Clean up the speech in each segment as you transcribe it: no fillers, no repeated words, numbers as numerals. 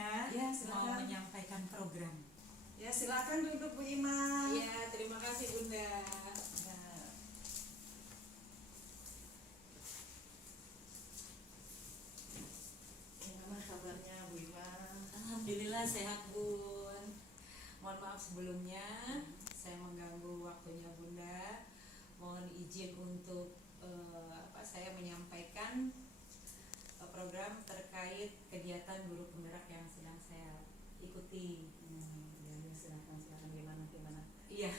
Bunda Ya, mau silakan. menyampaikan program. Ya, silakan duduk Bu Ima. Iya, terima kasih Bunda. Nah, gimana kabarnya Bu Ima? Alhamdulillah sehat Bun. Mohon maaf sebelumnya saya mengganggu waktunya Bunda. Mohon izin untuk saya menyampaikan program terkait kegiatan guru penggerak yang sedang saya ikuti. Ya, silakan gimana? Iya,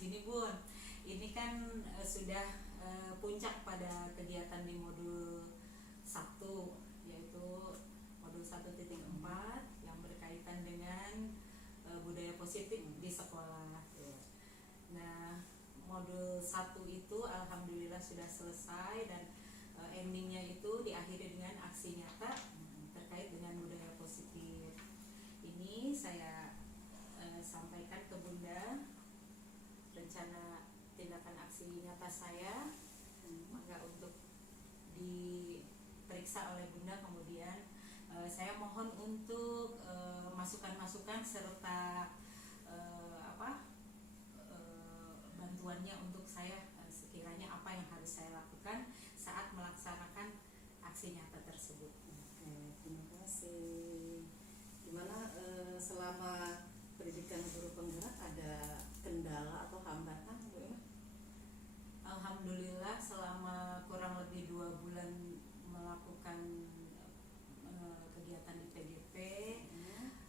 gini Bun, ini kan sudah puncak pada kegiatan di modul 1, yaitu modul 1.4 yang berkaitan dengan budaya positif di sekolah. Nah, modul 1 itu alhamdulillah sudah selesai dan endingnya itu diakhiri dengan aksi nyata terkait dengan budaya positif. Ini saya sampaikan ke Bunda rencana tindakan aksi nyata saya, maka untuk diperiksa oleh Bunda. Kemudian saya mohon untuk masukan-masukan serta bantuannya untuk saya, sekiranya apa yang harus saya lakukan saat melaksanakan aksi nyata tersebut. Oke, terima kasih. Gimana selama pendidikan guru penggerak ada kendala atau hambatan Bu Ima? Alhamdulillah selama kurang lebih 2 bulan melakukan kegiatan di PGP,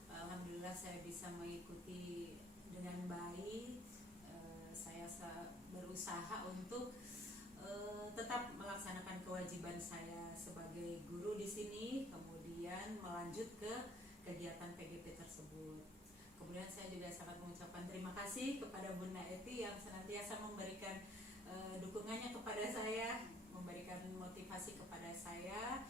alhamdulillah saya bisa mengikuti dengan baik. Saya berusaha untuk tetap melaksanakan kewajiban saya sebagai guru di sini, kemudian melanjut ke kegiatan PGP tersebut. Kemudian saya juga sangat mengucapkan terima kasih kepada Bunda Eti yang senantiasa memberikan dukungannya kepada saya, memberikan motivasi kepada saya,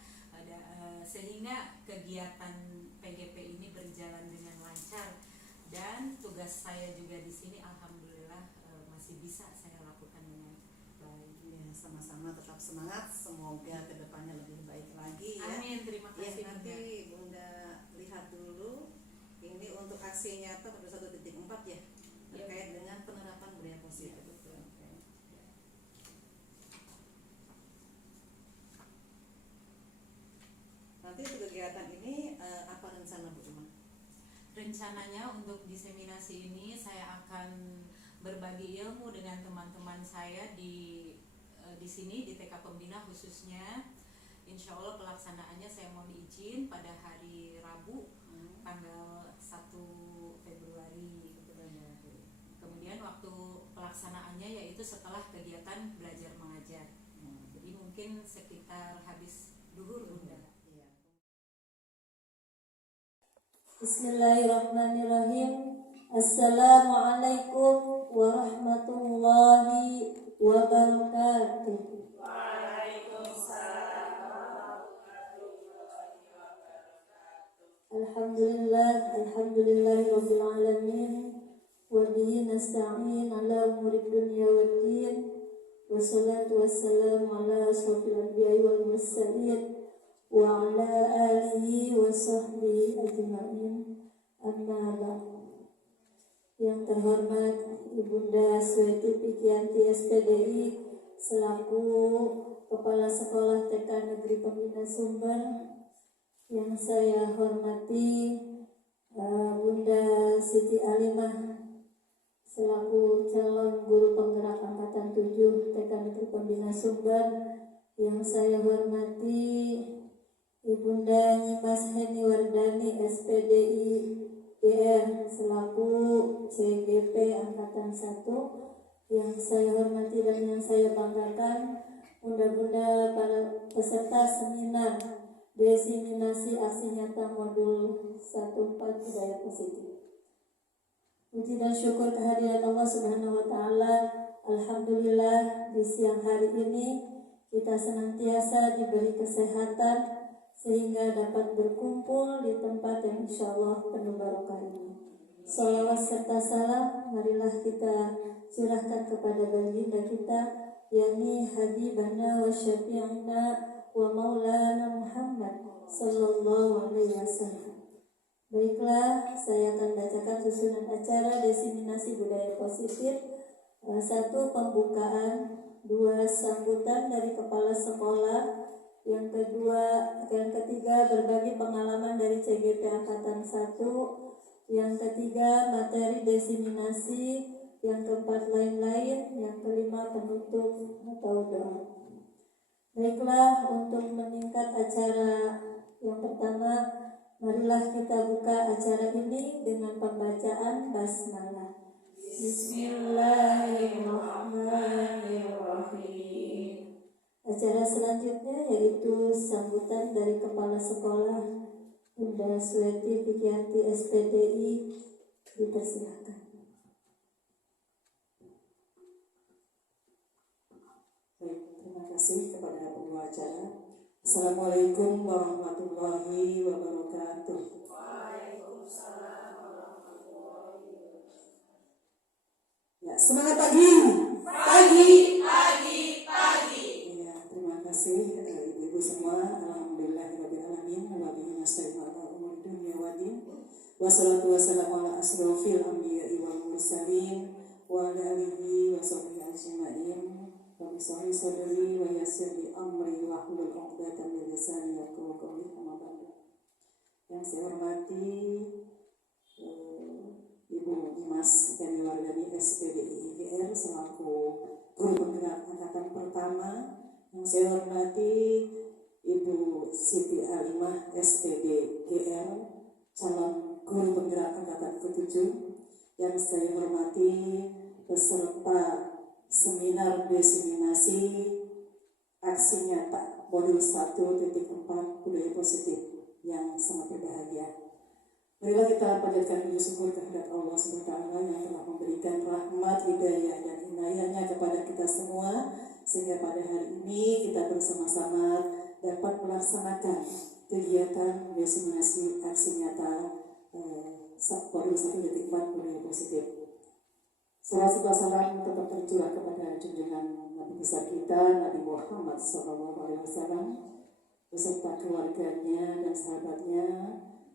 sehingga kegiatan PGP ini berjalan dengan lancar, dan tugas saya juga di sini alhamdulillah masih bisa saya lakukan dengan baik. Ya, sama-sama tetap semangat, semoga kedepannya lebih baik lagi ya. Amin, terima kasih. Ya, nanti Bunda lihat dulu ini untuk aksi nyata pada 1.4 ya, terkait dengan penerapan budaya positif. Betul. Oke. Nanti untuk kegiatan ini apa rencana Bu Ima? Rencananya untuk diseminasi ini saya akan berbagi ilmu dengan teman-teman saya di sini di TK Pembina khususnya. Insya Allah pelaksanaannya saya mohon izin pada hari Rabu tanggal 1 Februari. Kemudian waktu pelaksanaannya yaitu setelah kegiatan belajar mengajar. Jadi mungkin sekitar habis duhur Bunda. Bismillahirrahmanirrahim. Assalamualaikum warahmatullahi wabarakatuh. Alhamdulillahirabbil alamin wa bihi nasta'in ala umuri dunya waddin. Wassalatu wassalamu ala asyrofil anbiya'i wal mursalin wa ala alihi wa sahbihi ajma'in. Amma ba'd. Yang terhormat Ibunda Sweti Pikianti SPDI selaku Kepala Sekolah TK Negeri Pembina Sumber, yang saya hormati Bunda Siti Alimah selaku calon guru penggerak angkatan 7 TK Negeri Pembina Sumber, yang saya hormati Ibunda Nyimas Heni Wardani SPDI GR selaku CGP angkatan 1, yang saya hormati dan yang saya banggakan bunda-bunda para peserta seminar diseminasi aksi nyata modul 1.4 budaya positif. Puji dan syukur kehadirat Allah Subhanahu wa taala. Alhamdulillah di siang hari ini kita senantiasa diberi kesehatan sehingga dapat berkumpul di tempat yang insyaallah penuh barokah ini. Salawat serta salam marilah kita curahkan kepada baginda kita, yakni Habibana wa Syafi'ina wa Maulana Muhammad sallallahu alaihi wasallam. Baiklah, saya akan bacakan susunan acara diseminasi budaya positif. 1. Pembukaan. 2. Sambutan dari kepala sekolah. Yang ketiga berbagi pengalaman dari CGP Angkatan 1. Yang ketiga materi diseminasi. Yang keempat lain-lain. Yang kelima penutup atau doa. Baiklah, untuk meningkat acara yang pertama, marilah kita buka acara ini dengan pembacaan basmalah. Bismillahirrahmanirrahim. Acara selanjutnya yaitu sambutan dari Kepala Sekolah Bunda Sweti Fikrianti SPDI. Dipersilakan. Baik, terima kasih kepada pembawa acara. Assalamualaikum warahmatullahi wabarakatuh. Waalaikumsalam warahmatullahi wabarakatuh. Ya, semangat pagi. Ya, terima kasih ibu-ibu semua. Alhamdulillahirabbil alamin wa bihi nasta'inu ala umuri dunya waddin. Wassalatu wassalamu ala asrofil anbiya'i wal mursalin wa ala alihi wa sahbihi ajma'in. Rabbi shrah sadri wa yassir li amri wahlul 'uqdatam min lisani yafqahu qawli. Amma ba'du. Yang saya hormati Ibu Dimas Heni Wardani SPDI IGR selaku guru penggerak angkatan pertama. Yang saya hormati Ibu Siti Alimah SPD GR calon guru penggerak angkatan ke-7. Yang saya hormati peserta seminar diseminasi aksi nyata modul 1.4 budaya positif yang sangat berbahagia. Marilah kita panjatkan puji syukur kehadirat Allah SWT yang telah memberikan rahmat, hidayah dan inayahnya kepada kita semua, sehingga pada hari ini kita bersama-sama dapat melaksanakan kegiatan diseminasi aksi nyata modul 1.4 budaya positif. Salawat serta salam tetap tercurah kepada junjungan Nabi besar kita Nabi Muhammad SAW beserta keluarganya dan sahabatnya,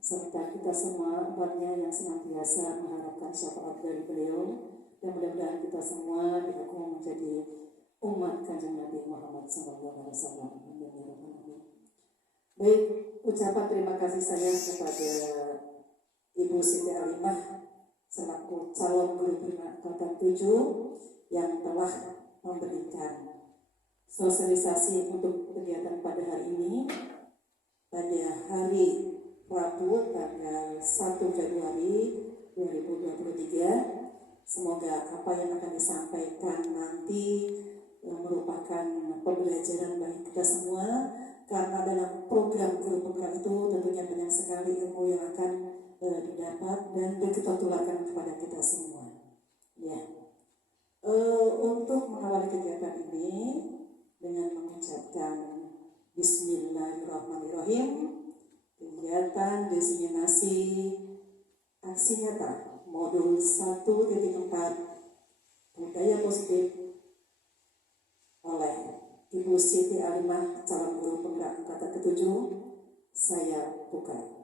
serta kita semua umatnya yang senantiasa mengharapkan syafaat dari beliau, dan mudah-mudahan kita semua dihukum menjadi umat kanjeng Nabi Muhammad SAW. Baik, ucapan terima kasih saya kepada Ibu Siti Alimah selaku calon guru penggerak angkatan 7 yang telah memberikan sosialisasi untuk kegiatan pada hari ini pada hari Rabu tanggal 1 Februari 2023. Semoga apa yang akan disampaikan nanti merupakan pembelajaran bagi kita semua, karena dalam program guru penggerak itu tentunya banyak sekali ilmu yang akan didapat dan kita tularkan kepada kita semua. Ya, untuk mengawali kegiatan ini dengan mengucapkan Bismillahirrahmanirrahim, kegiatan diseminasi aksi nyata modul 1.4 budaya positif oleh Ibu Siti Alimah calon guru penggerak angkatan ke-7 saya buka.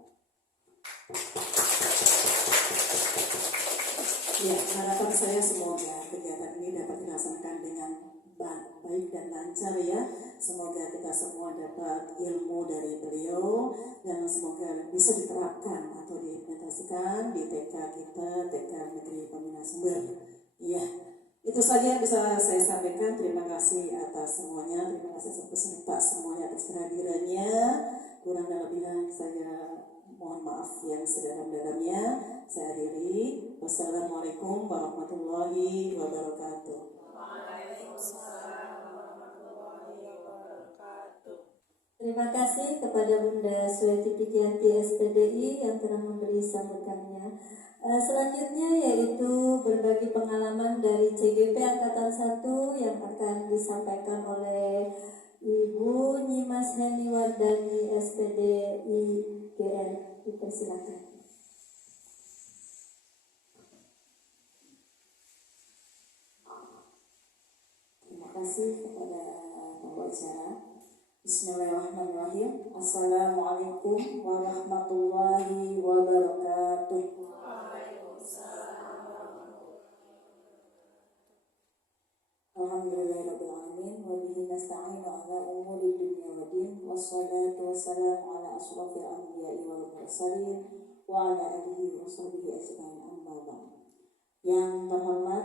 Ya, harapan saya semoga kegiatan ini dapat dilaksanakan dengan baik dan lancar ya. Semoga kita semua dapat ilmu dari beliau dan semoga bisa diterapkan atau diimplementasikan di TK kita, TK Negeri Pembina Sumber. Ya, itu saja yang bisa saya sampaikan. Terima kasih atas semuanya, terima kasih atas peserta semuanya atas kehadirannya. Kurang dan lebihnya saya mohon maaf yang sedalam-dalamnya. Saya akhiri. Wassalamualaikum warahmatullahi wabarakatuh. Terima kasih kepada Bunda Sweti Fikrianti SPDI yang telah memberi sambutannya. Selanjutnya yaitu berbagi pengalaman dari CGP Angkatan 1 yang akan disampaikan oleh Ibu Nyimas Heni Wardani SPDI GR. Dipersilakan. Terima kasih kepada pembawa acara. Bismillahirrahmanirrahim. Assalamualaikum warahmatullahi wabarakatuh. Alhamdulillahirabbil alamin wa bihi nasta'inu ala umuri dunya waddin wassalatu wassalamu ala asyrofil anbiya'i wal mursalin wa ala alihi wa sahbihi ajmain, amma ba'd. Yang terhormat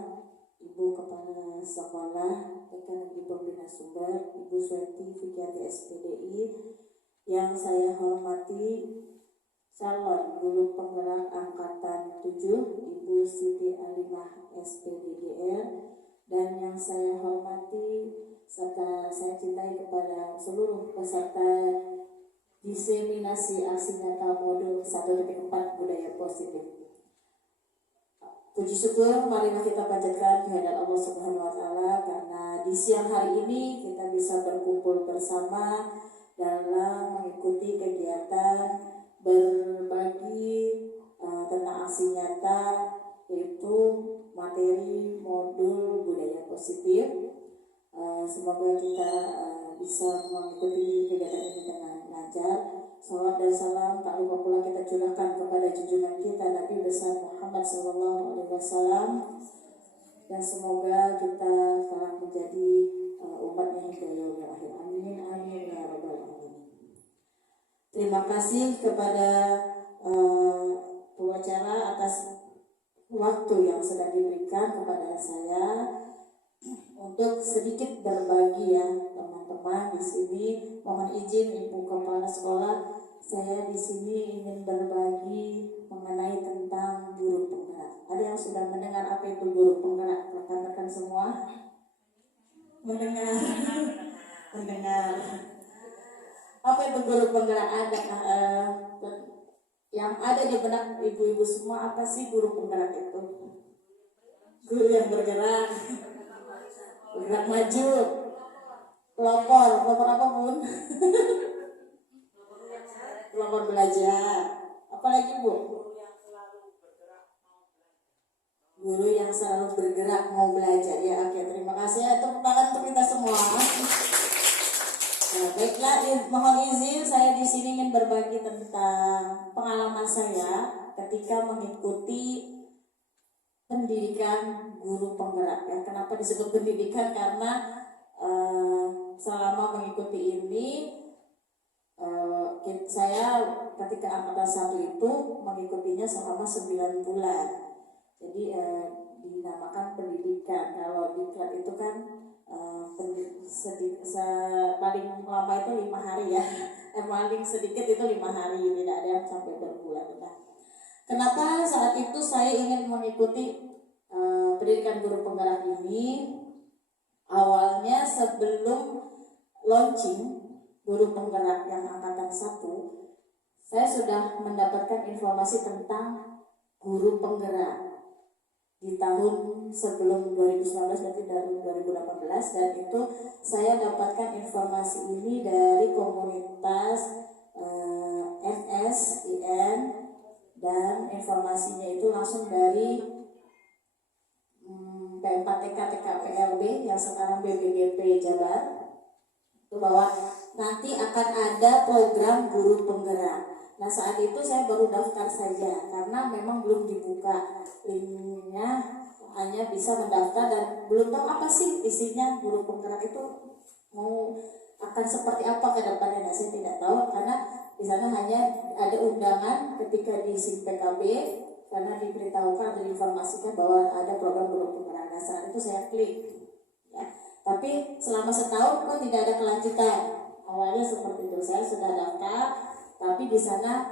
Ibu Kepala Sekolah Rekan Negeri Pembina Sumber, Ibu Sweti Fikiati SPDI, yang saya hormati calon guru penggerak angkatan 7 Ibu Siti Alimah SPDGR, dan yang saya hormati serta saya cintai kepada seluruh peserta diseminasi aksi nyata modul 1.4 budaya positif. Puji syukur marilah kita panjatkan kehadirat Allah Subhanahu wa taala karena di siang hari ini kita bisa berkumpul bersama dalam mengikuti kegiatan berbagi tentang aksi nyata, yaitu materi modul budaya positif. Semoga kita bisa mengikuti kegiatan ini dengan lancar. Salawat dan salam tak lupa pula kita curahkan kepada junjungan kita Nabi besar Muhammad SAW, dan semoga kita kelak menjadi umatnya hingga yaumil akhir. Amin amin ya rabbal alamin. Terima kasih kepada pengacara atas waktu yang sudah diberikan kepada saya untuk sedikit berbagi ya teman-teman di sini. Mohon izin Ibu Kepala Sekolah, saya di sini ingin berbagi mengenai tentang guru penggerak. Ada yang sudah mendengar apa itu guru penggerak? Rekan-rekan semua mendengar? Mendengar. Apa itu guru penggerak? Ada yang ada di benak ibu-ibu semua, apa sih guru penggerak itu? Guru yang bergerak maju, pelopor apa pun. Pelopor belajar. Apalagi Bu? Guru yang selalu bergerak mau belajar. Ya, oke, terima kasih ya. Tepuk tangan untuk kita semua. Nah, baiklah, mohon izin saya di sini ingin berbagi tentang pengalaman saya ketika mengikuti pendidikan guru penggerak. Ya, kenapa disebut pendidikan? Karena selama mengikuti ini saya ketika angkatan 1 itu mengikutinya selama 9 bulan. Jadi dinamakan pendidikan. Kalau diklat itu kan paling lama itu 5 hari ya. Paling sedikit itu 5 hari, tidak ada yang sampai berbulan. Nah, kenapa saat itu saya ingin mengikuti pendidikan guru penggerak ini? Awalnya sebelum launching guru penggerak yang angkatan 1, saya sudah mendapatkan informasi tentang guru penggerak di tahun sebelum 2019, berarti dari 2018, dan itu saya dapatkan informasi ini dari komunitas FSIN, dan informasinya itu langsung dari P4TK TKPLB yang sekarang BPGP Jabar, itu bahwa nanti akan ada program guru penggerak. Nah, saat itu saya baru daftar saja karena memang belum dibuka linknya, hanya bisa mendaftar dan belum tahu apa sih isinya guru penggerak itu, mau akan seperti apa ke depannya. Nah, saya tidak tahu karena di sana hanya ada undangan ketika di SIM PKB, karena diberitahukan dan diinformasikan bahwa ada program guru penggerak. Nah, saat itu saya klik ya. Tapi selama setahun kok tidak ada kelanjutan. Awalnya seperti itu, saya sudah daftar, tapi di sana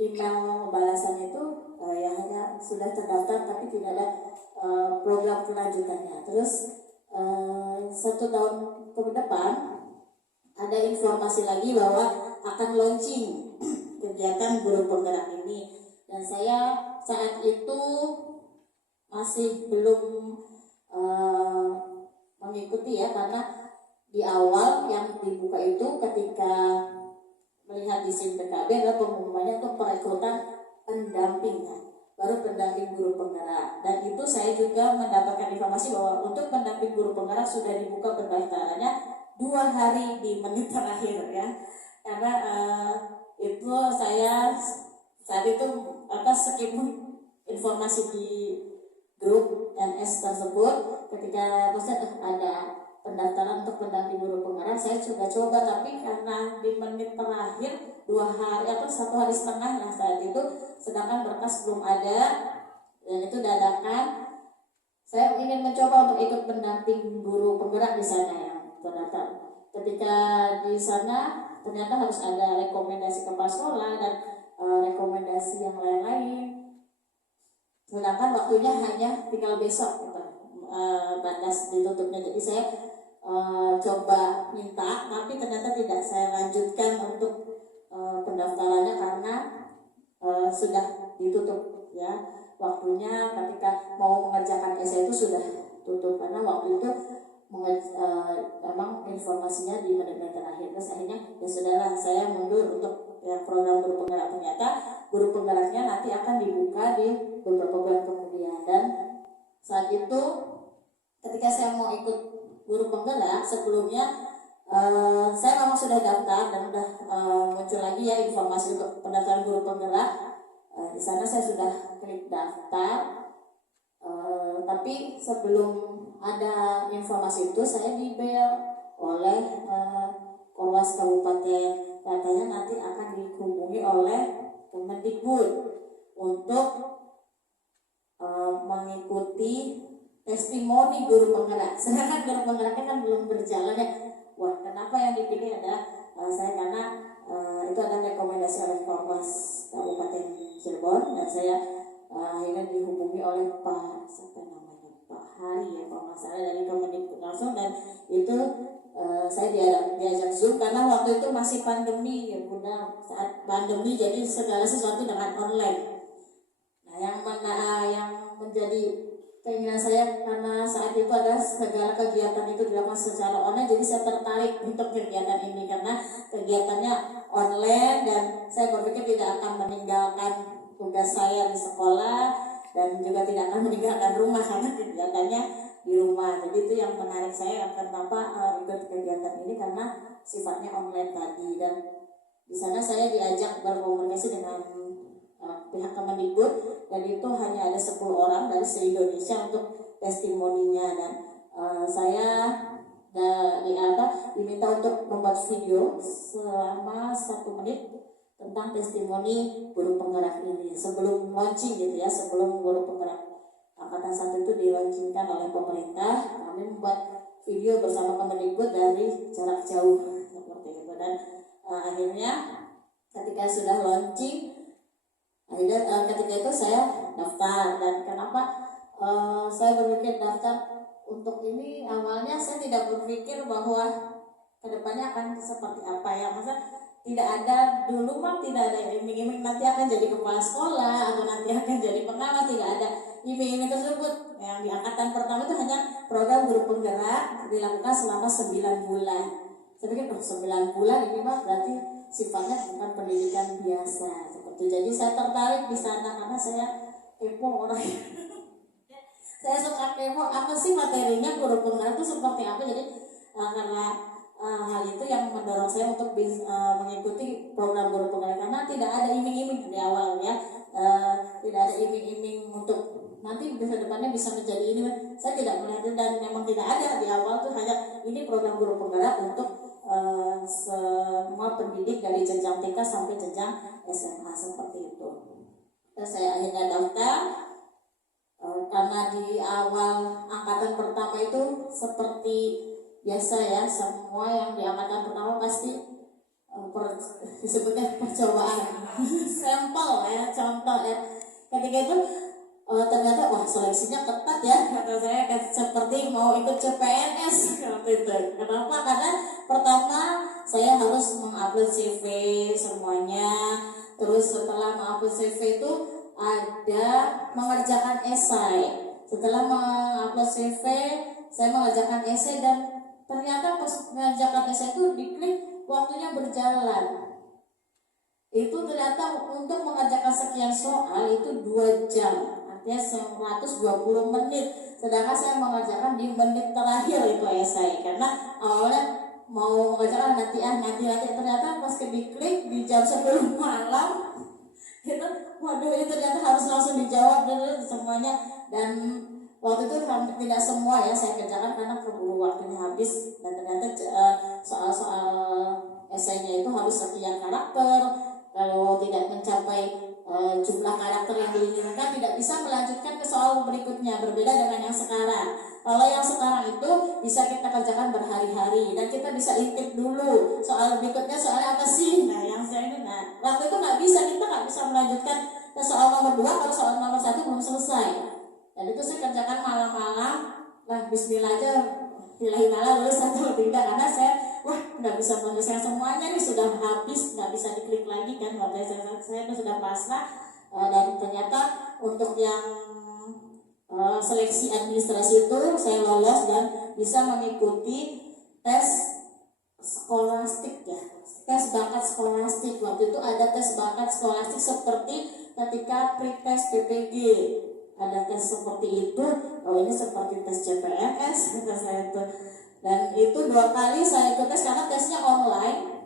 email balasannya itu ya hanya sudah terdaftar tapi tidak ada program kelanjutannya. Terus 1 tahun ke depan ada informasi lagi bahwa akan launching kegiatan guru penggerak ini, dan saya saat itu masih belum mengikuti ya, karena di awal yang dibuka itu ketika melihat di SIM PKB adalah pengumumannya untuk perekrutan pendamping, baru pendamping guru penggerak. Dan itu saya juga mendapatkan informasi bahwa untuk pendamping guru penggerak sudah dibuka pendaftarannya 2 hari di menit terakhir ya, karena itu saya saat itu skip informasi di grup NS tersebut. Ketika ada pendaftaran untuk pendamping guru penggerak, saya coba, tapi karena di menit terakhir 2 hari atau 1 hari setengah lah saat itu, sedangkan berkas belum ada dan itu dadakan. Saya ingin mencoba untuk ikut pendamping guru penggerak di sana yang terdaftar. Ketika di sana ternyata harus ada rekomendasi kepala sekolah dan rekomendasi yang lain-lain. Sedangkan waktunya hanya tinggal besok gitu, batas ditutupnya. Jadi saya coba minta, tapi ternyata tidak saya lanjutkan untuk pendaftarannya karena sudah ditutup ya waktunya. Ketika mau mengerjakan esai itu sudah tutup karena waktu itu memang informasinya di menit-menit terakhir. Terus akhirnya ya sudahlah, saya mundur untuk yang program guru penggerak. Ternyata guru penggeraknya nanti akan dibuka di beberapa bulan kemudian. Dan saat itu ketika saya mau ikut guru penggerak, sebelumnya saya memang sudah daftar dan sudah muncul lagi ya informasi untuk pendaftaran guru penggerak. Di sana saya sudah klik daftar, tapi sebelum ada informasi itu saya dibel oleh Korwas Kabupaten. Katanya nanti akan dihubungi oleh Kemendikbud untuk mengikuti testimoni guru penggerak. Sedangkan guru penggeraknya kan belum berjalan ya. Wah, kenapa yang dipilih adalah saya karena itu ada rekomendasi oleh Korwas Kabupaten Cirebon, dan saya akhirnya dihubungi oleh Pak Hari ya kalau nggak salah dari Kemendikbud langsung, dan itu saya diajak Zoom karena waktu itu masih pandemi ya Bunda. Saat pandemi jadi segala sesuatu dengan online. Nah, yang menjadi keinginan saya karena saat itu ada segala kegiatan itu dilakukan secara online, jadi saya tertarik untuk kegiatan ini karena kegiatannya online dan saya berpikir tidak akan meninggalkan tugas saya di sekolah dan juga tidak akan meninggalkan rumah karena kegiatannya di rumah. Jadi itu yang menarik saya kenapa ikut kegiatan ini, karena sifatnya online tadi. Dan di sana saya diajak berkomunikasi dengan pihak Kemendikbud, dan itu hanya ada 10 orang dari se-Indonesia untuk testimoninya. Dan saya diminta untuk membuat video selama 1 menit tentang testimoni guru penggerak ini sebelum launching gitu ya, sebelum guru penggerak angkatan 1 itu dilaunchingkan oleh pemerintah. Kami membuat video bersama Kemendikbud dari jarak jauh seperti itu. Dan akhirnya ketika sudah launching, ketika itu saya daftar. Dan kenapa saya berpikir daftar untuk ini, awalnya saya tidak berpikir bahwa kedepannya akan seperti apa ya, masa tidak ada dulu mah tidak ada iming-iming nanti akan jadi kepala sekolah atau nanti akan jadi pengawas, tidak ada iming-iming tersebut. Yang di angkatan pertama itu hanya program guru penggerak dilakukan selama 9 bulan. Saya pikir 9 bulan ini mah berarti sifatnya bukan pendidikan biasa seperti. Jadi saya tertarik di sana karena saya kepo orang. Saya suka kepo apa sih materinya guru penggerak itu seperti apa. Jadi karena hal itu yang mendorong saya untuk mengikuti program guru penggerak, karena tidak ada iming-iming di awal ya, tidak ada iming-iming untuk nanti bisa depannya bisa menjadi ini. Saya tidak melihat itu dan memang tidak ada di awal tuh, hanya ini program guru penggerak untuk semua pendidik dari jenjang TK sampai jenjang SMA seperti itu. Terus saya akhirnya daftar karena di awal angkatan pertama itu seperti biasa ya, semua yang di angkatan pertama pasti disebutnya percobaan sampel ya, contoh. Dan ketika itu ternyata wah seleksinya ketat ya, kata saya seperti mau ikut CPNS waktu itu. Kenapa? Karena pertama saya harus mengupload CV semuanya, terus setelah mengupload CV itu ada mengerjakan esai. Setelah mengupload CV saya mengerjakan esai, dan ternyata pas mengerjakan esai itu diklik waktunya berjalan. Itu ternyata untuk mengerjakan sekian soal itu 2 jam, artinya 120 menit. Sedangkan saya mengerjakan di menit terakhir itu esai, karena awalnya mau mengerjakan nanti ternyata pas diklik di jam 10 malam itu waduh itu ternyata harus langsung dijawab dulu semuanya. Dan waktu itu hampir tidak semua ya saya kerjakan karena keburu waktunya habis, dan ternyata soal-soal esainya itu harus sekian karakter. Kalau tidak mencapai jumlah karakter yang diinginkan tidak bisa melanjutkan ke soal berikutnya, berbeda dengan yang sekarang. Kalau yang sekarang itu bisa kita kerjakan berhari-hari dan kita bisa intip dulu soal berikutnya soalnya apa sih. Nah yang saya ini, waktu itu kita nggak bisa melanjutkan ke soal nomor 2 kalau soal nomor 1 belum selesai. Dan itu saya kerjakan malam-malam, lah bismillah aja, lillahi ta'ala lulus atau tidak, karena saya nggak bisa menyelesaikan semuanya nih, sudah habis, nggak bisa diklik lagi kan, waktu saya itu sudah pasrah. Dan ternyata untuk yang seleksi administrasi itu saya lolos dan bisa mengikuti tes skolastik ya, tes bakat skolastik. Waktu itu ada tes bakat skolastik seperti ketika pretest PPG, ada tes seperti itu. Kalau ini seperti tes CPNS kata saya itu. Dan itu 2 kali saya ikut tes karena tesnya online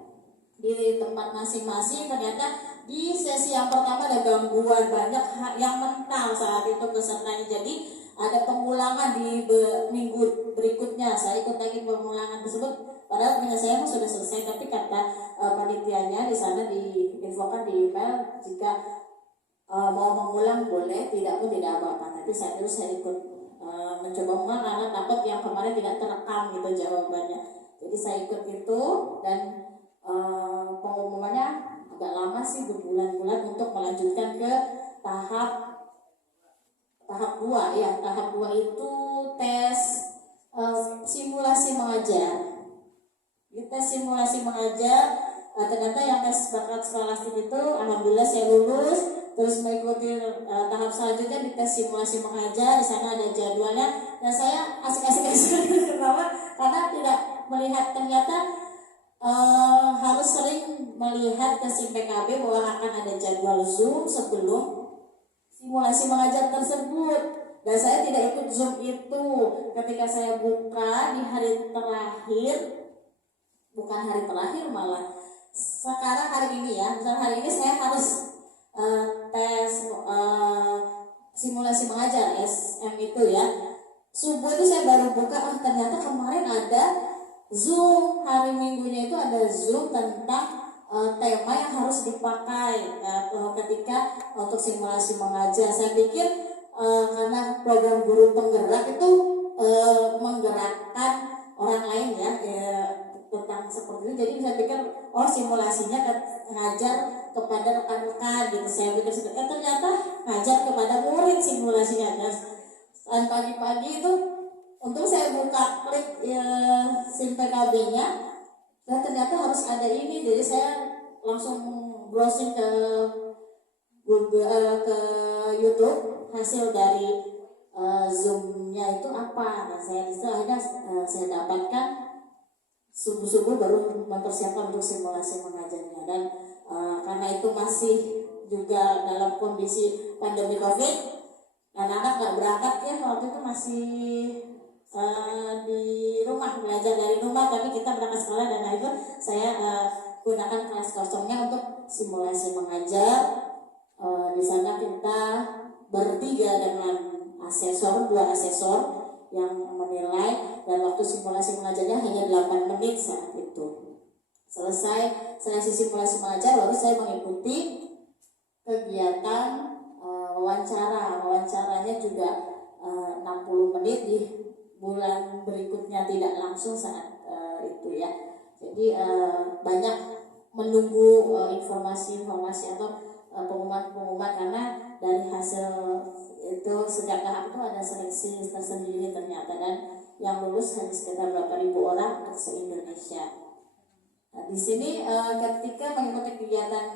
di tempat masing-masing. Ternyata di sesi yang pertama ada gangguan, banyak yang mental saat itu pesertanya. Jadi ada pengulangan di minggu berikutnya. Saya ikut lagi pengulangan tersebut. Padahal penyelesaian sudah selesai, tapi kata panitianya di sana diinfokan di email jika mau mengulang boleh, tidak pun tidak apa-apa. Tapi saya ikut mencoba mengulang karena takut yang kemarin tidak terekam gitu jawabannya. Jadi saya ikut itu dan pengumumannya agak lama sih, berbulan-bulan untuk melanjutkan ke tahap 2 ya. Tahap 2 itu tes simulasi mengajar. Di tes simulasi mengajar ternyata yang tes bakat skolastik itu alhamdulillah saya lulus. Terus mengikuti tahap selanjutnya di tes simulasi mengajar. Di sana ada jadwalnya dan saya asik-asik kenapa? Karena tidak melihat, ternyata harus sering melihat ke SIM PKB bahwa akan ada jadwal Zoom sebelum simulasi mengajar tersebut. Dan saya tidak ikut Zoom itu. Ketika saya buka di hari terakhir, bukan hari terakhir malah sekarang hari ini ya, misalnya hari ini saya harus tes simulasi mengajar SM itu ya. Subuh itu saya baru buka, ternyata kemarin ada Zoom, hari Minggunya itu ada Zoom tentang tema yang harus dipakai ketika untuk simulasi mengajar. Saya pikir karena program guru penggerak itu menggerakkan orang lain ya, tentang seperti itu. Jadi saya pikir simulasinya ngajar kepada rekan-rekan gitu. Saya pikir ternyata ngajar kepada murid simulasinya. Dan pagi-pagi itu untuk saya buka klik SIM PKB-nya dan ternyata harus ada ini. Jadi saya langsung browsing ke Google, ke YouTube hasil dari Zoom-nya itu apa. Nah saya disitu akhirnya saya dapatkan subuh-subuh baru mempersiapkan untuk simulasi mengajarnya. Dan karena itu masih juga dalam kondisi pandemi COVID, anak-anak nggak berangkat ya, waktu itu masih di rumah, belajar dari rumah, tapi kita berangkat sekolah. Dan itu saya gunakan kelas kosongnya untuk simulasi mengajar. Di sana kita bertiga dengan asesor, 2 asesor yang menilai, dan waktu simulasi mengajarnya hanya 8 menit saat itu. Selesai seleksi simulasi mengajar, baru saya mengikuti kegiatan wawancaranya juga 60 menit di bulan berikutnya, tidak langsung saat itu ya. Jadi banyak menunggu informasi-informasi atau pengumuman-pengumuman, karena dari hasil itu setiap tahap itu ada seleksi tersendiri ternyata, dan yang lulus hanya sekitar berapa ribu orang untuk se-Indonesia. Nah, di sini ketika mengikuti kegiatan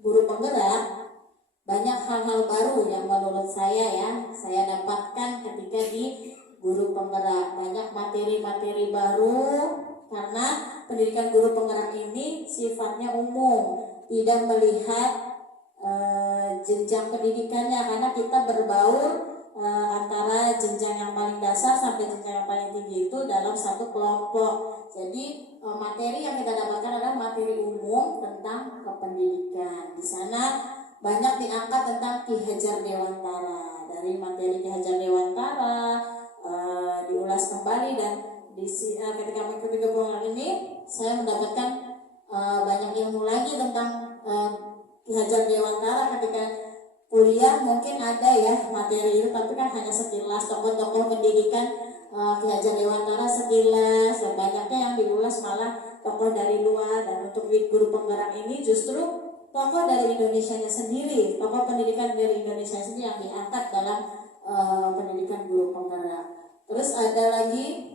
guru penggerak, banyak hal-hal baru yang menurut saya dapatkan ketika di guru penggerak. Banyak materi-materi baru karena pendidikan guru penggerak ini sifatnya umum, tidak melihat jenjang pendidikannya, karena kita berbaur antara jenjang yang paling dasar sampai jenjang yang paling tinggi itu dalam satu kelompok. Jadi materi yang kita dapatkan adalah materi umum tentang kependidikan. Di sana banyak diangkat tentang Ki Hajar Dewantara. Dari materi Ki Hajar Dewantara diulas kembali, dan ketika mengikuti gabungan ini saya mendapatkan banyak ilmu lagi tentang Ki Hajar Dewantara. Ketika kuliah mungkin ada ya materi itu, tapi kan hanya sekilas tokoh-tokoh pendidikan Ki Hajar Dewantara sekilas, dan banyaknya yang diulas malah tokoh dari luar. Dan untuk guru penggerak ini justru tokoh dari Indonesianya sendiri, tokoh pendidikan dari Indonesia sendiri yang diangkat dalam pendidikan guru penggerak. Terus ada lagi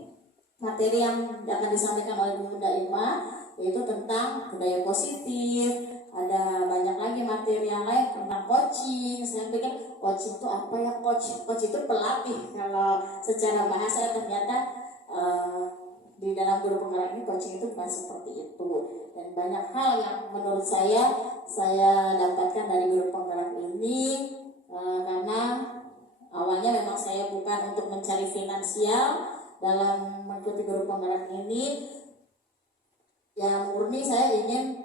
materi yang akan disampaikan oleh Bu Bunda Ima, yaitu tentang budaya positif. Ada banyak lagi materi yang lain tentang coaching. Saya pikir coaching itu apa ya? Coach itu pelatih. Kalau secara bahasa ternyata di dalam guru penggerak ini coaching itu bukan seperti itu. Dan banyak hal yang menurut saya dapatkan dari guru penggerak ini, karena awalnya memang saya bukan untuk mencari finansial dalam mengikuti guru penggerak ini. Yang murni saya ingin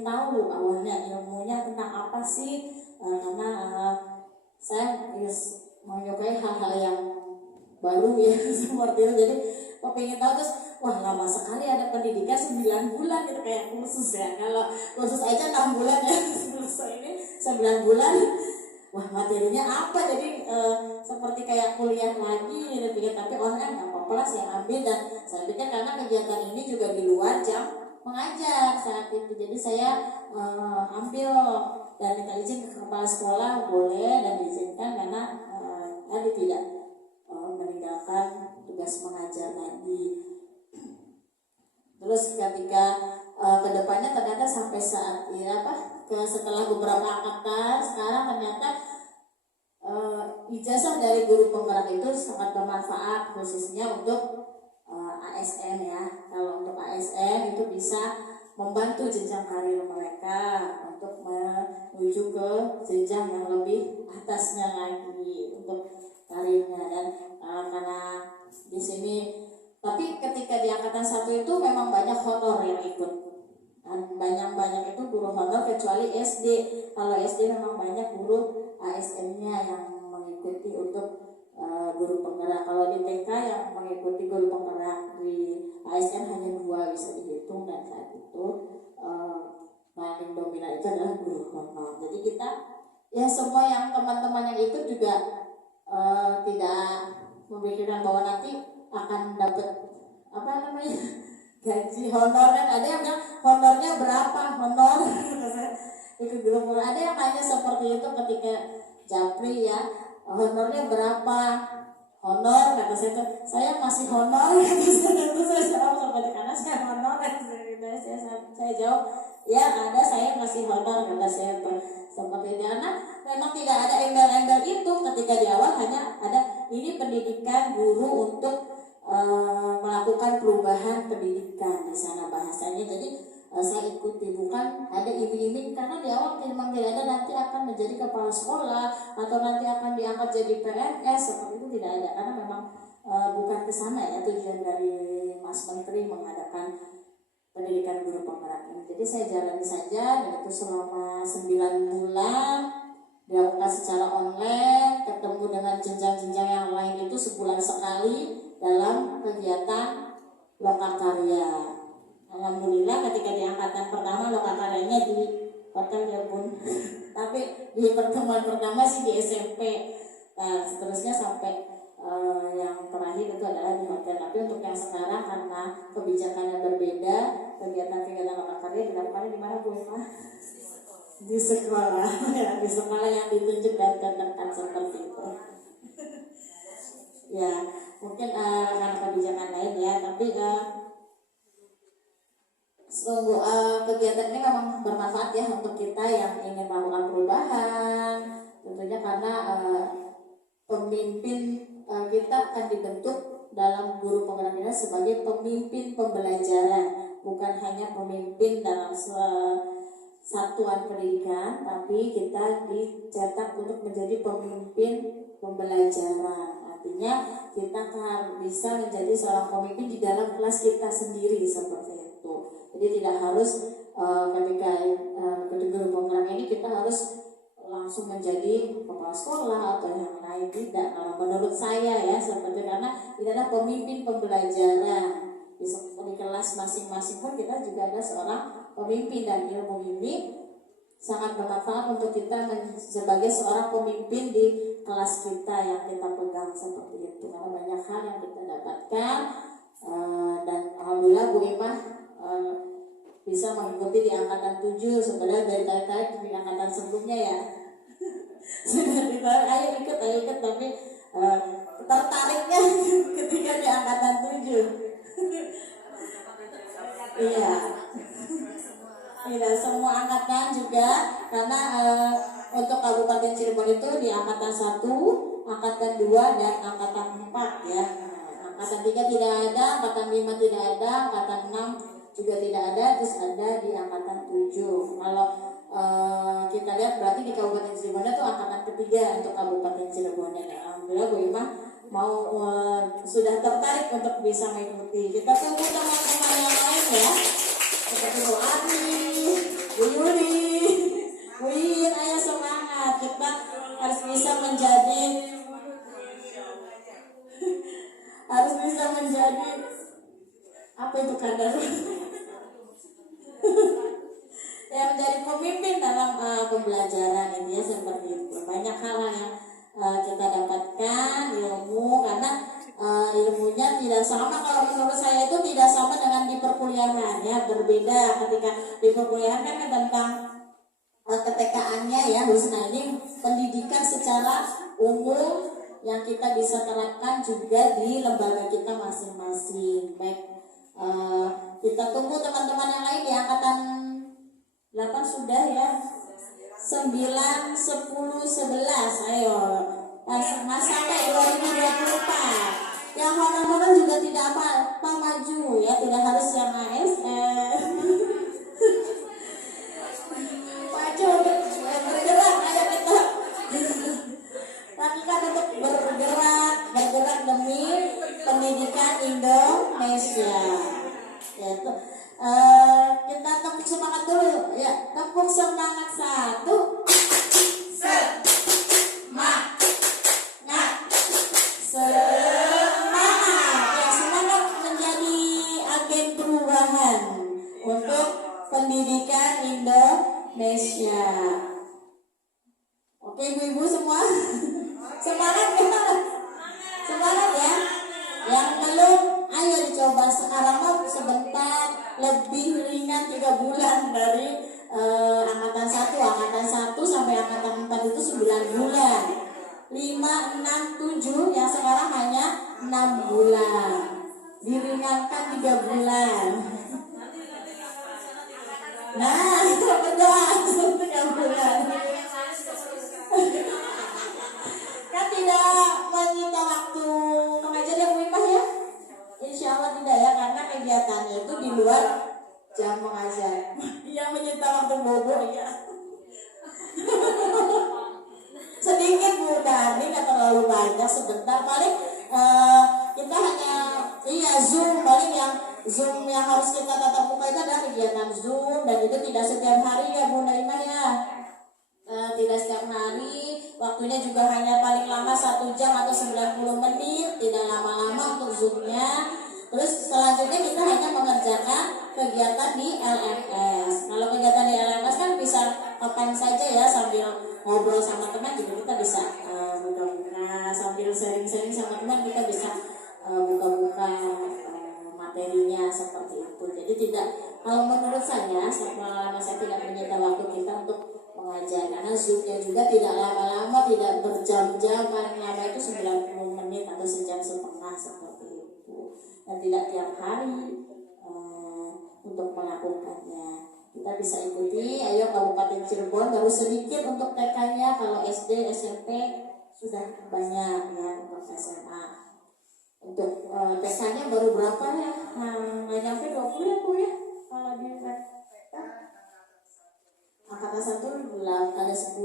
tahu awalnya ilmunya tentang apa sih, karena saya menyukai hal-hal yang baru ya seperti itu. Jadi kok pengen tahu, terus wah lama sekali ada pendidikan 9 bulan gitu kayak kursus ya. Kalau kursus aja 6 bulan ya, selesai ini 9 bulan. Wah materinya apa, jadi seperti kayak kuliah lagi gitu, tapi online nggak apa-apa lah saya ambil. Dan saya pikir karena kegiatan ini juga di luar jam mengajar saat itu, jadi saya ambil dan minta izin ke kepala sekolah, boleh dan diizinkan karena tadi tidak meninggalkan tugas mengajar lagi. Terus ketika kedepannya ternyata sampai saat setelah beberapa angkatan sekarang ternyata ijazah dari guru penggerak itu sangat bermanfaat, khususnya untuk ASN ya. Kalau untuk ASN itu bisa membantu jenjang karir mereka untuk menuju ke jenjang yang lebih atasnya lagi untuk karirnya. Dan karena di sini, tapi ketika di angkatan 1 itu memang banyak honor yang ikut, dan banyak itu guru honor kecuali SD. Kalau SD memang banyak guru ASN-nya yang mengikuti untuk guru penggerak. Kalau di TK yang mengikuti guru penggerak, di ASN hanya 2 bisa dihitung, dan saat itu paling dominan itu adalah guru honor. Jadi kita ya semua yang teman-teman yang ikut juga tidak memikirkan bahwa nanti akan dapat gaji honor. Kan ada yang bilang honornya berapa, honor itu guru. Ada yang tanya seperti itu ketika japri ya, honornya berapa, honor, kata saya masih honor. Itu saya jawab seperti, karena saya honor. Saya jawab ya ada, saya masih honor, kata saya seperti itu. Karena memang tidak ada embel-embel itu ketika di awal, hanya ada ini pendidikan guru untuk melakukan perubahan pendidikan di sana bahasanya. Jadi saya ikuti, bukan ada iming-iming, karena di awal memang tidak ada nanti akan menjadi kepala sekolah atau nanti akan diangkat jadi PNS, seperti itu tidak ada, karena memang bukan ke sana ya tujuan dari Mas Menteri mengadakan pendidikan guru penggerak ini. Jadi saya jalani saja, dan itu selama 9 bulan dilakukan secara online, ketemu dengan jenjang-jenjang yang lain itu sebulan sekali dalam kegiatan lokakarya. Alhamdulillah ketika di angkatan pertama lokakaryanya di hotel ya Bun. Tapi di pertemuan pertama sih di SMP. Nah, seterusnya sampai yang terakhir itu adalah di hotel. Tapi untuk yang sekarang karena kebijakannya berbeda, kegiatan-kegiatan lokakarya dilakukan di mana Bu Ema? Di sekolah. Ya, di sekolah yang ditunjuk dan terdekat seperti itu. Ya, mungkin karena kebijakan lain ya, tapi sungguh kegiatan ini memang bermanfaat ya untuk kita yang ingin melakukan perubahan. Tentunya karena pemimpin kita akan dibentuk dalam guru penggerak ini sebagai pemimpin pembelajaran, bukan hanya pemimpin dalam satuan pendidikan, tapi kita dicetak untuk menjadi pemimpin pembelajaran. Artinya kita kan bisa menjadi seorang pemimpin di dalam kelas kita sendiri seperti itu. Jadi tidak harus ketika guru penggerak ini kita harus langsung menjadi kepala sekolah atau yang lain, tidak. Kalau menurut saya ya seperti, karena ini adalah pemimpin pembelajaran di kelas masing-masing pun kita juga ada seorang pemimpin, dan ilmu ini sangat bermanfaat untuk kita sebagai seorang pemimpin di kelas kita yang kita pegang seperti itu, karena banyak hal yang kita dapatkan. Dan alhamdulillah Bu Imah bisa mengikuti di angkatan 7, sebenarnya dari tadi di angkatan sebelumnya ya sudah ditarik, ayo ikut, tapi tertariknya ketika di angkatan 7. Iya, tidak semua angkatan juga, karena untuk Kabupaten Cirebon itu di angkatan 1, angkatan 2, dan angkatan 4 ya. Angkatan 3 tidak ada, angkatan 5 tidak ada, angkatan 6 juga tidak ada, terus ada di angkatan 7. Kalau kita lihat berarti di Kabupaten Cirebon itu angkatan ketiga untuk Kabupaten Cirebon. Alhamdulillah Bu Imah mau sudah tertarik untuk bisa mengikuti. Kita tunggu teman-teman yang lain ya, seperti Bu Ani, Bu Yuri, Bu Iin, ayo semangat. Kita harus bisa menjadi apa itu kadar ya, menjadi pemimpin dalam pembelajaran ini ya, seperti itu. Banyak hal yang kita dapatkan ilmu, karena ilmunya tidak sama. Kalau menurut saya itu tidak sama dengan di perkuliahan ya, berbeda. Ketika di perkuliahan kan tentang ketekaannya ya, Husna, ini pendidikan secara umum yang kita bisa terapkan juga di lembaga kita masing-masing. Baik, kita tunggu teman-teman yang lain di angkatan 8 sudah ya, 9, 10, 11, ayo mas sampai 2024. Yang honor-honor juga tidak apa maju ya, tidak harus yang ASN. Maju untuk bergerak, ayo kita lakukan untuk bergerak demi pendidikan Indonesia. Yaitu kita tepuk semangat dulu ya, tepuk semangat 1, semangat ya, semangat menjadi agen perubahan untuk pendidikan Indonesia. Oke ibu-ibu semua semangat ya, semangat ya. Yang belum, ayo dicoba sekarang mau sebentar, lebih ringan 3 bulan dari angkatan 1 sampai angkatan 4 itu 9 bulan. 5, 6, 7 yang sekarang hanya 6 bulan. Diringankan 3 bulan. Nah, betul 3 bulan. Kan tidak menyita waktu mengajar yang mewah ya? Insya Allah tidak ya, karena kegiatannya itu di luar jam mengajar. Yang menyita waktu bobo ya. Sedikit Bu Dani, nggak terlalu banyak, sebentar paling kita hanya Zoom, paling yang Zoom yang harus kita tatap muka itu adalah kegiatan Zoom, dan itu tidak setiap hari ya Bu Naimah ya. Tidak setiap hari, waktunya juga hanya paling lama 1 jam atau 90 menit, tidak lama-lama untuk Zoom-nya. Terus selanjutnya kita hanya mengerjakan kegiatan di LMS. Kalau kegiatan di LMS kan bisa kapan saja ya, sambil ngobrol sama teman juga kita bisa buka-buka, sambil sharing-sharing sama teman kita bisa buka-buka materinya seperti itu. Jadi tidak, kalau menurut saya selama saya tidak menyita waktu kita untuk mengajar, karena Zoom-nya juga tidak lama-lama, tidak berjam-jam, paling lama itu 90 menit atau sejam setengah seperti itu, dan tidak tiap hari untuk melakukannya. Kita bisa ikuti, ayo Kabupaten Cirebon baru sedikit untuk TK-nya, kalau SD, SMP sudah banyak ya, untuk SMA. Untuk TK-nya baru berapa ya? Nggak nyampe 20 ya Bu ya, kalau di TK. angkatan 1 ada 10,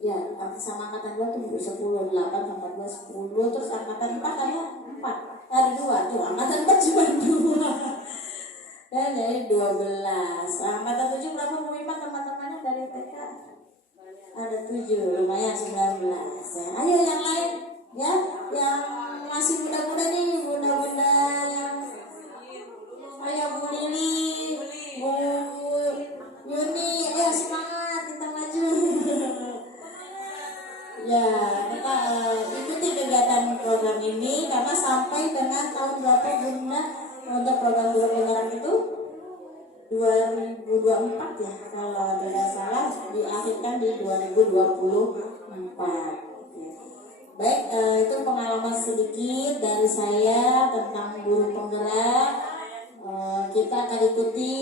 ya sama angkatan 2 tuh 10, 8 tambah 2 10, terus angkatan 4 ada 4, ada 2 tuh, angkatan 4 cuma 2 ya, jadi 12. Angkatan 7 berapa Bu Mima teman-temannya dari TK? Ada 7, lumayan 19 ya. Ayo yang lain ya, yang masih muda-muda nih, muda-muda yang ayo Bu Lili, Bu Yuni, ayo semangat kita maju. Ya, kita ikuti kegiatan program ini karena sampai dengan tahun berapa Bunda untuk program guru penggerak itu 2024 ya kalau tidak salah, diakhirkan di 2024. Baik, itu pengalaman sedikit dari saya tentang guru penggerak. Kita akan ikuti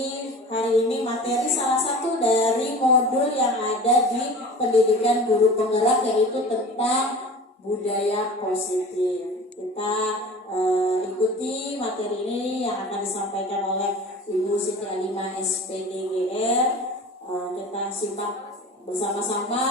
hari ini materi salah satu dari modul yang ada di pendidikan guru penggerak, yaitu tentang budaya positif. Kita ikuti materi ini yang akan disampaikan oleh Ibu Siti Alimah SPDGR. Kita simak bersama-sama.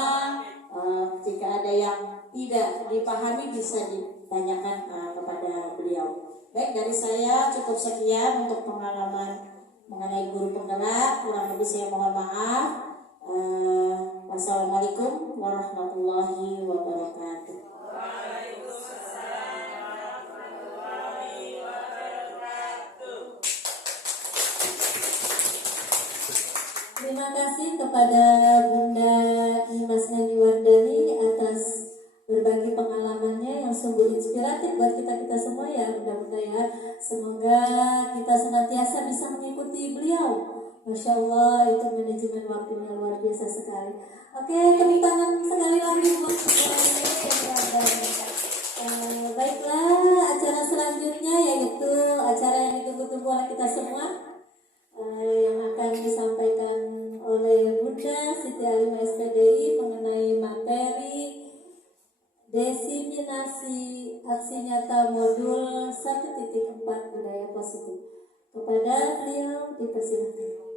Jika ada yang tidak dipahami bisa ditanyakan kepada beliau. Baik, dari saya cukup sekian untuk pengalaman mengenai guru penggerak. Kurang lebih saya mohon maaf. Wassalamualaikum warahmatullahi wabarakatuh. Terima kasih kepada Bunda Imas Nandi Wardani atas berbagi pengalamannya yang sungguh inspiratif buat kita semua ya Bunda ya. Semoga kita senantiasa bisa mengikuti beliau. Masya Allah, itu manajemen waktunya luar biasa sekali. Oke, tepuk tangan sekali lagi buat baiklah, acara selanjutnya yaitu acara yang ditunggu-tunggu oleh kita semua, yang akan disampaikan oleh Bunda Siti Alimah SPDI mengenai materi diseminasi aksi nyata modul 1.4 budaya positif. Kepada beliau dipersilakan.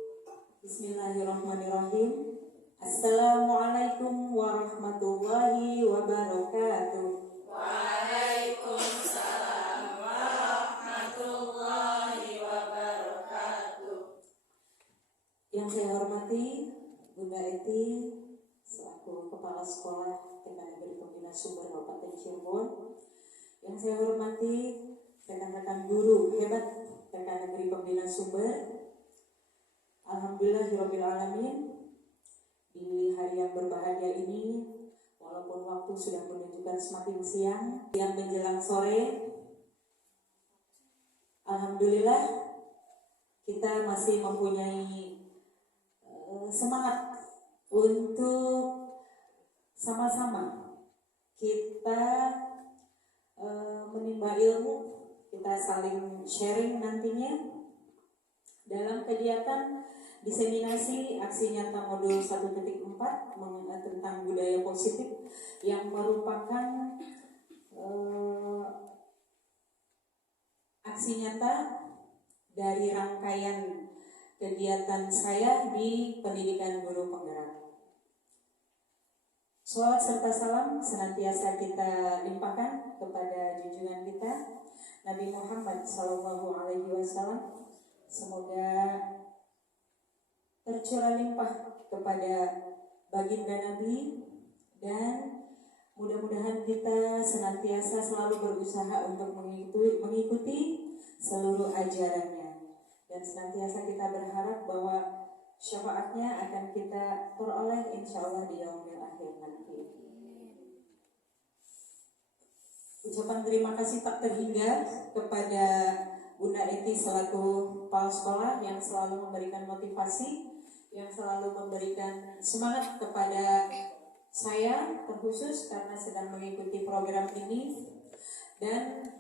Bismillahirrahmanirrahim. Assalamualaikum warahmatullahi wabarakatuh. Waalaikumsalam warahmatullahi wabarakatuh. Yang saya hormati Bunda Eti selaku Kepala Sekolah TK Negeri Pembina Sumber Kabupaten Cirebon. Yang saya hormati rekan-rekan guru hebat TK Negeri Pembina Sumber. Alhamdulillahirabbil alamin, di hari yang berbahagia ini, walaupun waktu sudah menunjukkan semakin siang yang menjelang sore, alhamdulillah kita masih mempunyai semangat untuk sama-sama kita menimba ilmu, kita saling sharing nantinya dalam kegiatan diseminasi aksi nyata modul 1.4 tentang budaya positif yang merupakan aksi nyata dari rangkaian kegiatan saya di pendidikan guru penggerak. Sholawat serta salam senantiasa kita limpahkan kepada junjungan kita Nabi Muhammad SAW. Semoga tercurah limpah kepada baginda Nabi, dan mudah-mudahan kita senantiasa selalu berusaha untuk mengikuti seluruh ajarannya, dan senantiasa kita berharap bahwa syafaatnya akan kita peroleh insya Allah di yaumil akhir nanti. Ucapan terima kasih tak terhingga kepada Bunda Eti selaku kepala sekolah yang selalu memberikan motivasi, yang selalu memberikan semangat kepada saya terkhusus karena sedang mengikuti program ini, dan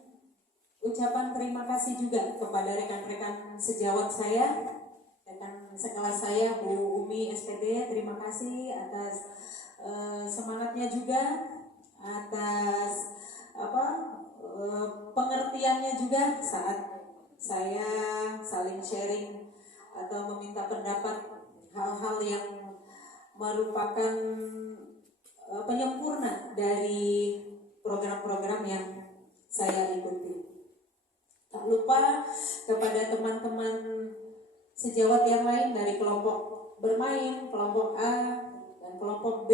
ucapan terima kasih juga kepada rekan-rekan sejawat saya, rekan sekelas saya Bu Umi SPD, terima kasih atas semangatnya juga, atas pengertiannya juga saat saya saling sharing atau meminta pendapat hal-hal yang merupakan penyempurna dari program-program yang saya ikuti. Tak lupa kepada teman-teman sejawat yang lain dari kelompok bermain, kelompok A dan kelompok B,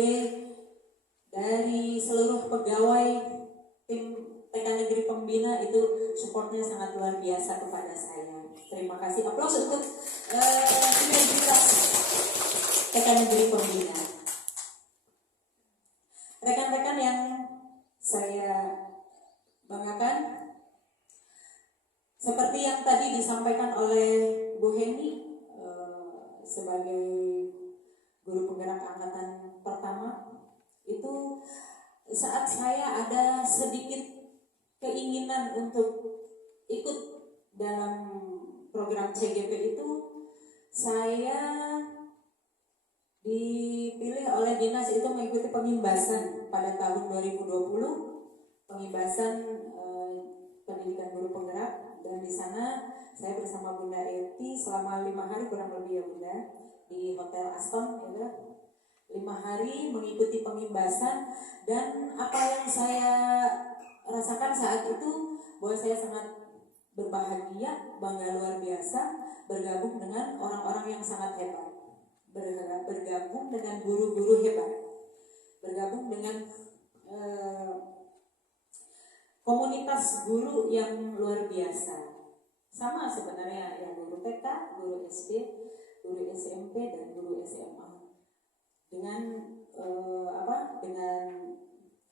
dari seluruh pegawai tim TK Negeri Pembina, itu supportnya sangat luar biasa kepada saya. Terima kasih. Aplaus untuk sinergitas TK Negeri Pembina. Rekan-rekan yang saya banggakan, seperti yang tadi disampaikan oleh Bu Heni sebagai guru penggerak angkatan pertama, itu saat saya ada sedikit keinginan untuk ikut dalam program CGP itu, saya dipilih oleh dinas itu mengikuti pengimbasan pada tahun 2020, pengimbasan pendidikan guru penggerak, dan di sana saya bersama Bunda Eti selama 5 hari kurang lebih ya Bunda, di Hotel Aston ya, 5 hari mengikuti pengimbasan. Dan apa yang saya rasakan saat itu, bahwa saya sangat berbahagia, bangga luar biasa bergabung dengan orang-orang yang sangat hebat, bergabung dengan guru-guru hebat, bergabung dengan komunitas guru yang luar biasa. Sama sebenarnya ya, guru TK, guru SD, guru SMP, dan guru SMA. Dengan dengan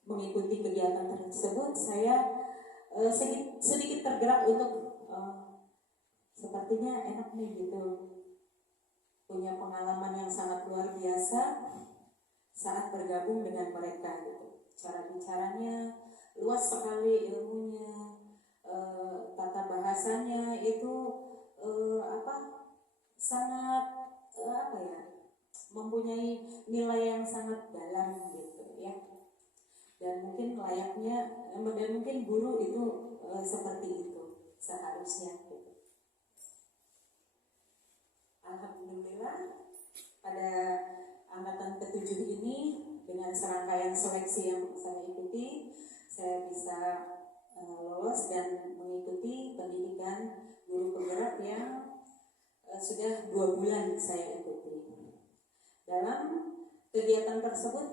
mengikuti kegiatan tersebut, saya sedikit tergerak untuk sepertinya enak nih gitu, punya pengalaman yang sangat luar biasa saat bergabung dengan mereka gitu. Cara bicaranya luas sekali, ilmunya, tata bahasanya itu sangat mempunyai nilai yang sangat dalam gitu ya. Dan mungkin layaknya, dan mungkin guru itu seperti itu seharusnya gitu. Alhamdulillah pada angkatan ke-7 ini, dengan serangkaian seleksi yang saya ikuti, saya bisa lolos dan mengikuti pendidikan guru penggerak yang sudah 2 bulan saya ikuti. Dalam kegiatan tersebut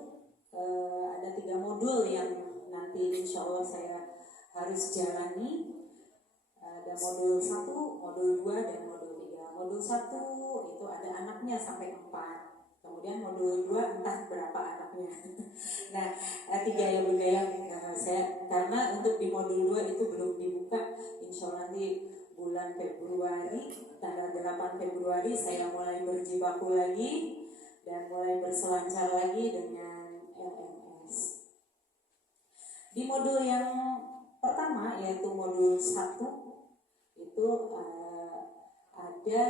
ada 3 modul yang nanti insya Allah saya harus jalani. Ada modul 1, modul 2, dan modul 3. Modul 1 itu ada anaknya sampai 4. Kemudian modul 2 entah berapa anaknya. Nah, 3 ya Bunda ya. Saya karena untuk di modul 2 itu belum dibuka. Insya Allah nanti bulan Februari, tanggal 8 Februari saya mulai berjibaku lagi dan mulai berselancar lagi dengan LMS. Di modul yang pertama, yaitu modul 1, itu ada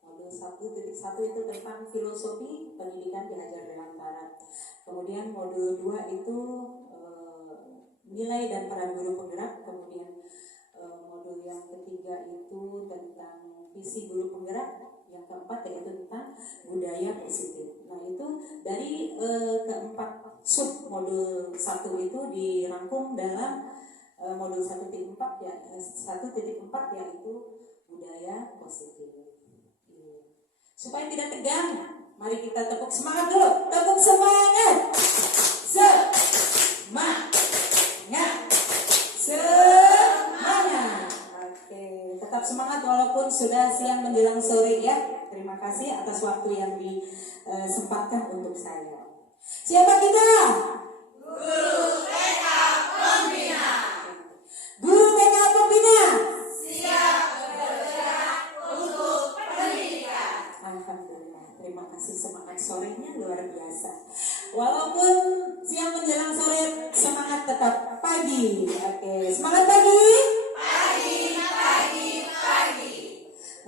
modul 1.1 itu tentang filosofi pendidikan di Hajar Dewantara. Kemudian modul 2 itu nilai dan peran guru penggerak. Kemudian modul yang ketiga itu tentang visi guru penggerak. Yang keempat yaitu tentang budaya positif. Nah itu dari keempat sub modul 1 itu dirangkum dalam modul 1.4 ya, 1.4 yaitu budaya positif. Supaya tidak tegang, mari kita tepuk semangat dulu. Tepuk semangat. Semangat. Semangat. Oke, tetap semangat walaupun sudah siang menjelang sore ya. Terima kasih atas waktu yang disempatkan untuk saya. Siapa kita? Guru TK Pembina. Guru TK Pembina. Siap bergerak untuk pendidikan. Alhamdulillah, terima kasih, semangat sorenya luar biasa. Walaupun siang menjelang sore, semangat tetap pagi. Oke, semangat pagi.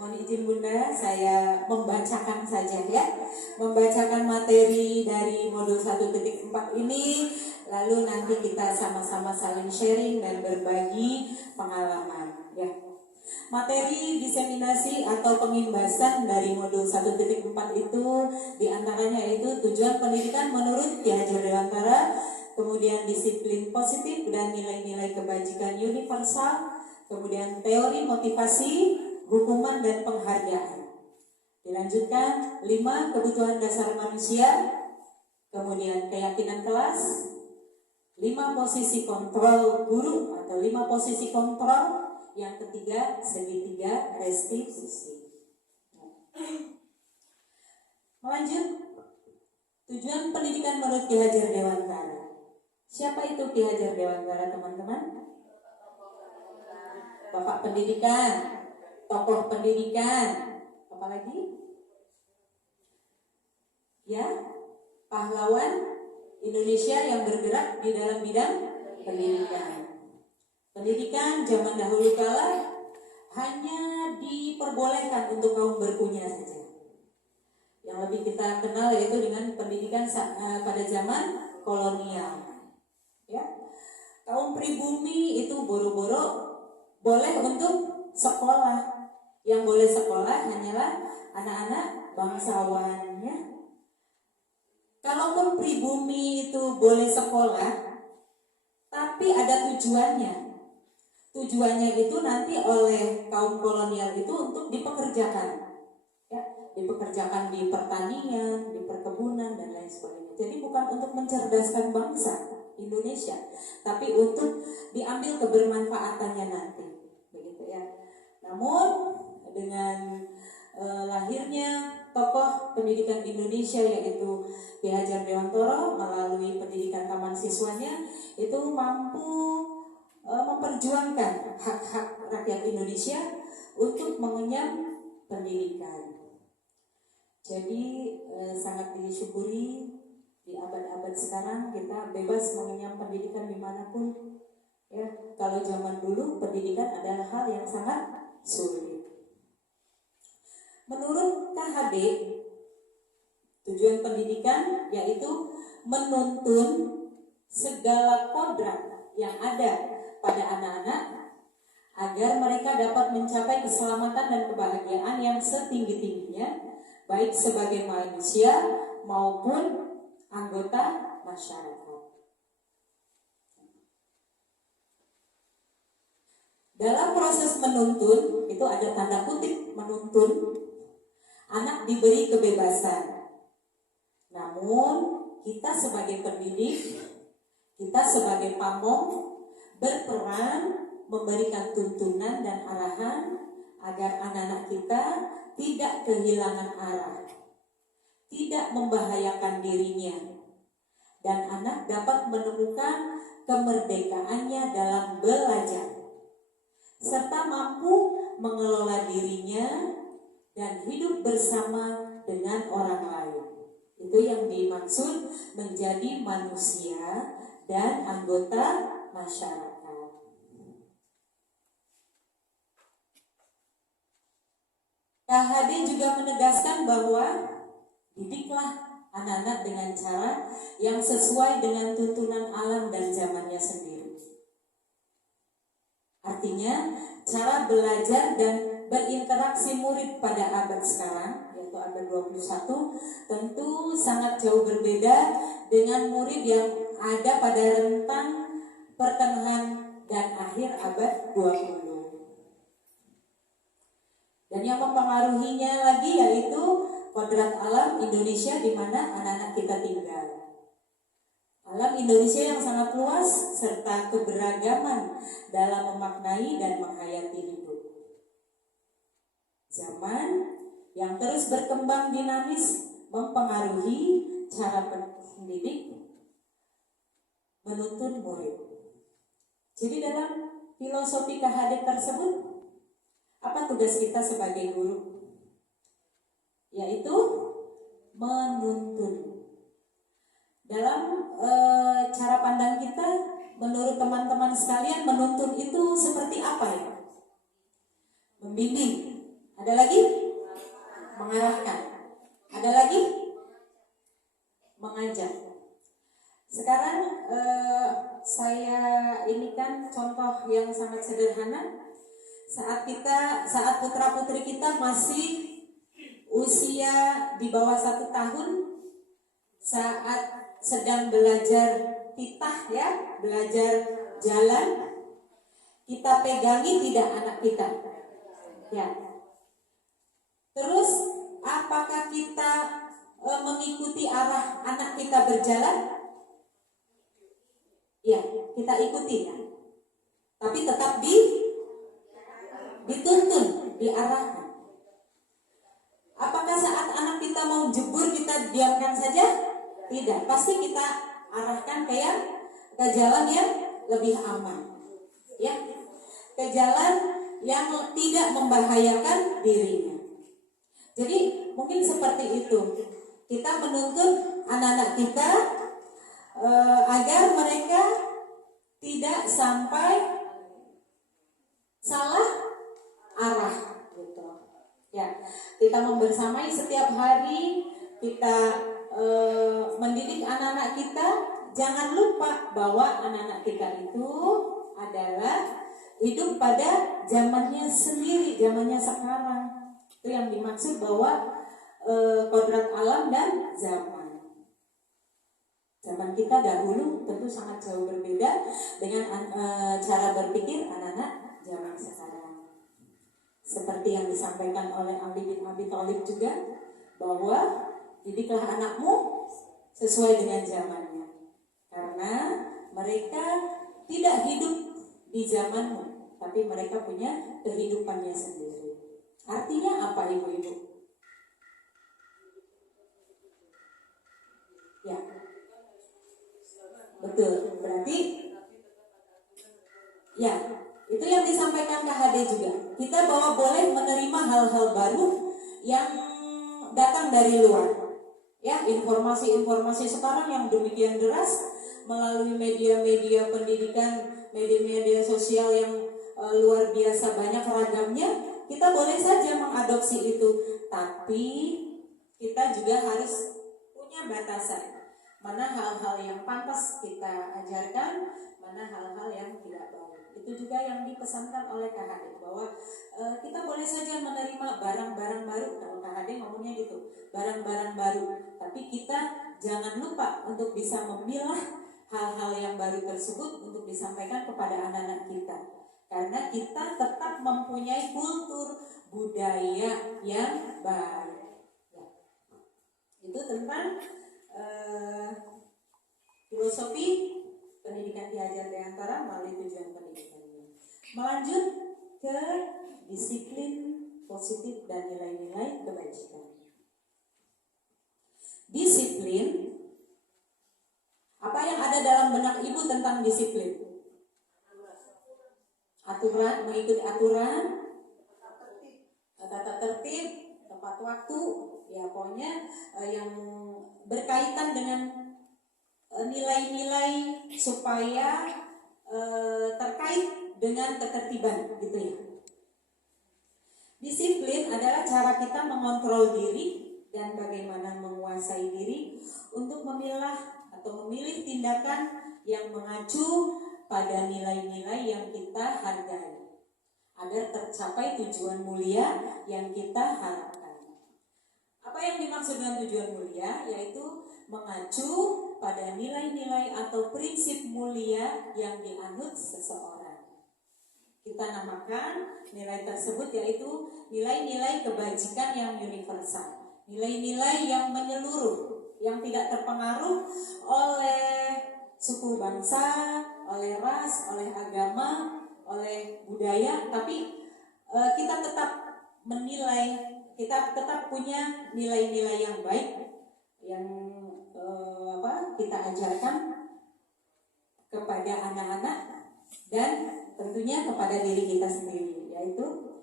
Mohon izin Bunda, saya membacakan saja ya. Membacakan materi dari modul 1.4 ini, lalu nanti kita sama-sama saling sharing dan berbagi pengalaman ya. Materi diseminasi atau pengimbasan dari modul 1.4 itu diantaranya yaitu tujuan pendidikan menurut Ki Hajar Dewantara, kemudian disiplin positif dan nilai-nilai kebajikan universal, kemudian teori motivasi, hukuman dan penghargaan. Dilanjutkan 5 kebutuhan dasar manusia, kemudian keyakinan kelas, 5 posisi kontrol guru atau 5 posisi kontrol, yang ketiga segitiga restitusi. Lanjut, tujuan pendidikan menurut Ki Hajar Dewantara. Siapa itu Ki Hajar Dewantara, teman-teman? Bapak pendidikan, tokoh pendidikan, apalagi? Ya, pahlawan Indonesia yang bergerak di dalam bidang pendidikan. Pendidikan zaman dahulu kala hanya diperbolehkan untuk kaum berpunya saja. Yang lebih kita kenal yaitu dengan pendidikan pada zaman kolonial. Ya, kaum pribumi itu boro-boro boleh untuk sekolah. Yang boleh sekolah hanyalah anak-anak bangsawannya. Kalaupun pribumi itu boleh sekolah, tapi ada tujuannya. Tujuannya itu nanti oleh kaum kolonial itu untuk dipekerjakan, ya, dipekerjakan di pertanian, di perkebunan dan lain sebagainya. Jadi bukan untuk mencerdaskan bangsa Indonesia, tapi untuk diambil kebermanfaatannya nanti, begitu ya. Namun dengan lahirnya tokoh pendidikan Indonesia yaitu Ki Hajar Dewantara melalui pendidikan taman siswanya itu mampu memperjuangkan hak-hak rakyat Indonesia untuk mengenyam pendidikan. Jadi sangat disyukuri di abad-abad sekarang kita bebas mengenyam pendidikan dimanapun. Ya, kalau zaman dulu pendidikan adalah hal yang sangat sulit. Menurut KHD, tujuan pendidikan yaitu menuntun segala kodrat yang ada pada anak-anak agar mereka dapat mencapai keselamatan dan kebahagiaan yang setinggi-tingginya, baik sebagai manusia maupun anggota masyarakat. Dalam proses menuntun, itu ada tanda kutip menuntun, anak diberi kebebasan. Namun kita sebagai pendidik, kita sebagai pamong berperan memberikan tuntunan dan arahan agar anak-anak kita tidak kehilangan arah, tidak membahayakan dirinya, dan anak dapat menemukan kemerdekaannya dalam belajar, serta mampu mengelola dirinya dan hidup bersama dengan orang lain. Itu yang dimaksud menjadi manusia dan anggota masyarakat. KHD juga menegaskan bahwa didiklah anak-anak dengan cara yang sesuai dengan tuntunan alam dan zamannya sendiri. Artinya, cara belajar dan berinteraksi murid pada abad sekarang, yaitu abad 21, tentu sangat jauh berbeda dengan murid yang ada pada rentang pertengahan dan akhir abad 20. Dan yang mempengaruhinya lagi yaitu kodrat alam Indonesia di mana anak-anak kita tinggal. Alam Indonesia yang sangat luas serta keberagaman dalam memaknai dan menghayati hidup. Zaman yang terus berkembang dinamis mempengaruhi cara pendidik menuntun murid. Jadi dalam filosofi KHD tersebut, apa tugas kita sebagai guru? Yaitu menuntun. Dalam cara pandang kita, menurut teman-teman sekalian, menuntun itu seperti apa ya? Membimbing. Ada lagi? Mengarahkan. Ada lagi? Mengajak. Sekarang saya ini kan contoh yang sangat sederhana. saat putra-putri kita masih usia di bawah 1 tahun, saat sedang belajar titah ya, belajar jalan, kita pegangi tidak anak kita? Ya. Terus apakah kita mengikuti arah anak kita berjalan? Ya, kita ikuti ya. Tapi tetap dituntun, diarahkan. Apakah saat anak kita mau jebur kita diamkan saja? Tidak, pasti kita arahkan ke jalan yang lebih aman. Ya. Ke jalan yang tidak membahayakan dirinya. Jadi mungkin seperti itu. Kita menuntun anak-anak kita agar mereka tidak sampai salah arah gitu. Ya, kita membersamai setiap hari, kita mendidik anak-anak kita. Jangan lupa bahwa anak-anak kita itu adalah hidup pada zamannya sendiri, zamannya sekarang. Itu yang dimaksud bahwa kodrat alam dan zaman. Zaman kita dahulu tentu sangat jauh berbeda dengan cara berpikir anak-anak zaman sekarang. Seperti yang disampaikan oleh Ali bin Abi Thalib juga, bahwa didiklah anakmu sesuai dengan zamannya. Karena mereka tidak hidup di zamanmu, tapi mereka punya kehidupannya sendiri. Artinya apa ibu-ibu? Ya, betul. Berarti, ya, itu yang disampaikan KHD juga. Kita bahwa boleh menerima hal-hal baru yang datang dari luar. Ya, informasi-informasi sekarang yang demikian deras melalui media-media pendidikan, media-media sosial yang luar biasa banyak ragamnya, kita boleh saja mengadopsi itu, tapi kita juga harus punya batasan. Mana hal-hal yang pantas kita ajarkan, mana hal-hal yang tidak baik. Itu juga yang dipesankan oleh KHD, bahwa kita boleh saja menerima barang-barang baru. Kalau KHD ngomongnya gitu, barang-barang baru, tapi kita jangan lupa untuk bisa memilah hal-hal yang baru tersebut untuk disampaikan kepada anak-anak kita. Karena kita tetap mempunyai kultur budaya yang baik. Ya. Itu tentang filosofi pendidikan Ki Hajar Dewantara melalui tujuan pendidikannya. Melanjut ke disiplin positif dan nilai-nilai kebajikan. Disiplin, apa yang ada dalam benak ibu tentang disiplin? Aturan, mengikuti aturan, tata tertib, tepat waktu, ya pokoknya yang berkaitan dengan nilai-nilai supaya terkait dengan ketertiban, gitu ya. Disiplin adalah cara kita mengontrol diri dan bagaimana menguasai diri untuk memilah atau memilih tindakan yang mengacu pada nilai-nilai yang kita hargai agar tercapai tujuan mulia yang kita harapkan. Apa yang dimaksud dengan tujuan mulia? Yaitu mengacu pada nilai-nilai atau prinsip mulia yang dianut seseorang. Kita namakan nilai tersebut yaitu nilai-nilai kebajikan yang universal, nilai-nilai yang menyeluruh, yang tidak terpengaruh oleh suku bangsa, oleh ras, oleh agama, oleh budaya, tapi kita tetap menilai, kita tetap punya nilai-nilai yang baik yang kita ajarkan kepada anak-anak dan tentunya kepada diri kita sendiri, yaitu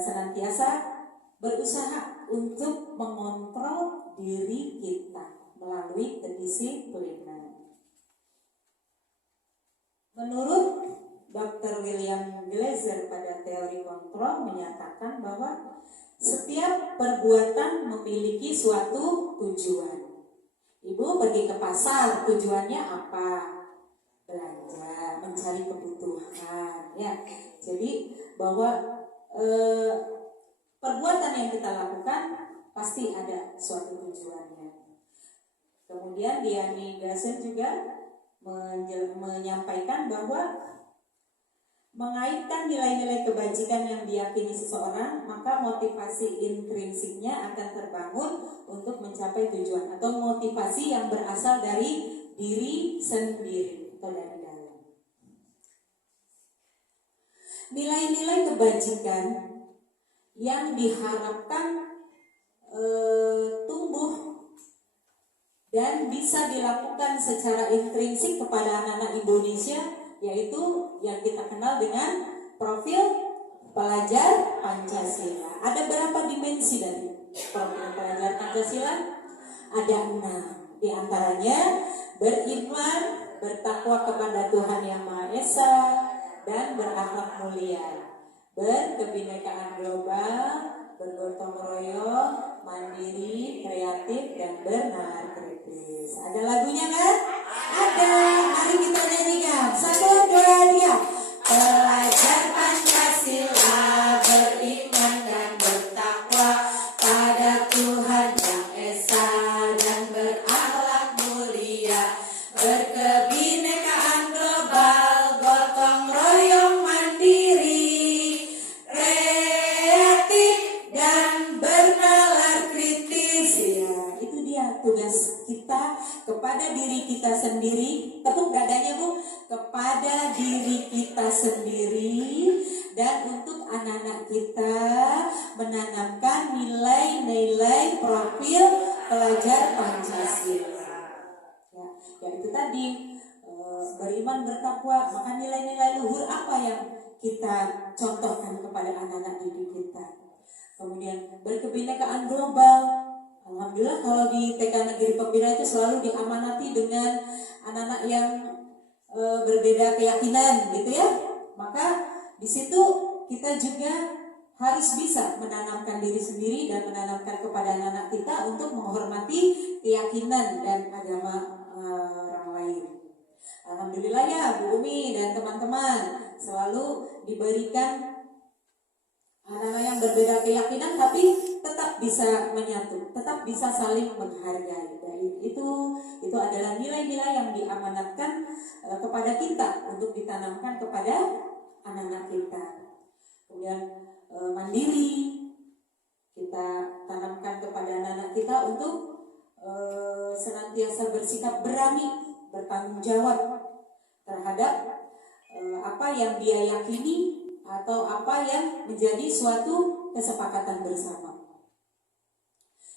senantiasa berusaha untuk mengontrol diri kita melalui kedisiplinan. Menurut Dr. William Glasser pada teori kontrol menyatakan bahwa setiap perbuatan memiliki suatu tujuan. Ibu pergi ke pasar, tujuannya apa? Belanja, mencari kebutuhan, ya. Jadi bahwa perbuatan yang kita lakukan pasti ada suatu tujuannya. Kemudian Diani Gasen juga menyampaikan bahwa mengaitkan nilai-nilai kebajikan yang diyakini seseorang, maka motivasi intrinsiknya akan terbangun untuk mencapai tujuan, atau motivasi yang berasal dari diri sendiri atau dari dalam. Nilai-nilai kebajikan yang diharapkan tumbuh dan bisa dilakukan secara intrinsik kepada anak-anak Indonesia, yaitu yang kita kenal dengan profil pelajar Pancasila. Ada berapa dimensi dari profil pelajar Pancasila? Ada 6. Di antaranya beriman, bertakwa kepada Tuhan Yang Maha Esa, dan berakhlak mulia, berkebinekaan global, bergotong royong, mandiri, kreatif, dan bernalar kritis. Ada lagunya kan? Ada. Mari kita nyanyikan. 1, 2, 3. Pelajar Pancasila beriman dan bertakwa pada Tuhan Yang Esa dan berakhlak mulia, berkebinekaan global, gotong royong, mandiri, kreatif, dan bernalar kritis. Ya, itu dia tugas kita kepada diri kita sendiri. Tepuk dadanya Bu. Kepada diri kita sendiri dan untuk anak-anak kita, menanamkan nilai-nilai profil pelajar Pancasila. Ya itu tadi, beriman, bertakwa. Maka nilai-nilai luhur apa yang kita contohkan kepada anak-anak didik kita? Kemudian berkebinekaan global. Alhamdulillah kalau di TK Negeri Pembina itu selalu diamanati dengan anak-anak yang berbeda keyakinan, gitu ya. Maka di situ kita juga harus bisa menanamkan diri sendiri dan menanamkan kepada anak-anak kita untuk menghormati keyakinan dan agama orang lain. Alhamdulillah ya Bu Umi dan teman-teman selalu diberikan anak-anak yang berbeda keyakinan tapi tetap bisa menyatu, tetap bisa saling menghargai. Dan itu adalah nilai-nilai yang diamanatkan kepada kita untuk ditanamkan kepada anak-anak kita. Kemudian mandiri kita tanamkan kepada anak-anak kita untuk senantiasa bersikap berani, bertanggung jawab terhadap apa yang dia yakini atau apa yang menjadi suatu kesepakatan bersama.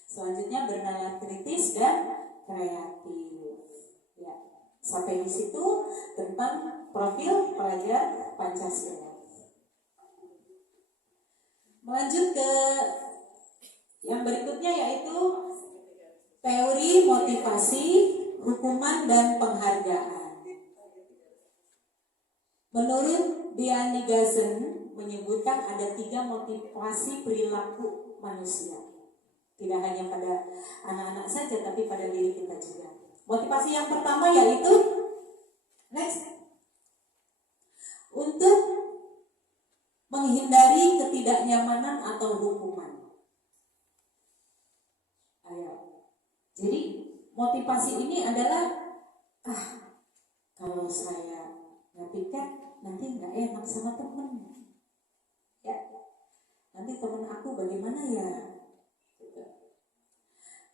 Selanjutnya bernalar kritis dan kreatif. Ya, sampai di situ tentang profil pelajar Pancasila. Melanjut ke yang berikutnya yaitu teori motivasi, hukuman, dan penghargaan. Menurut Diani Gasen menyebutkan ada 3 motivasi perilaku manusia. Tidak hanya pada anak-anak saja, tapi pada diri kita juga. Motivasi yang pertama yaitu untuk menghindari ketidaknyamanan atau hukuman. Ayo. Jadi motivasi ini adalah kalau saya nggak piket nanti nggak enak sama temen. Ya, nanti temen aku bagaimana ya?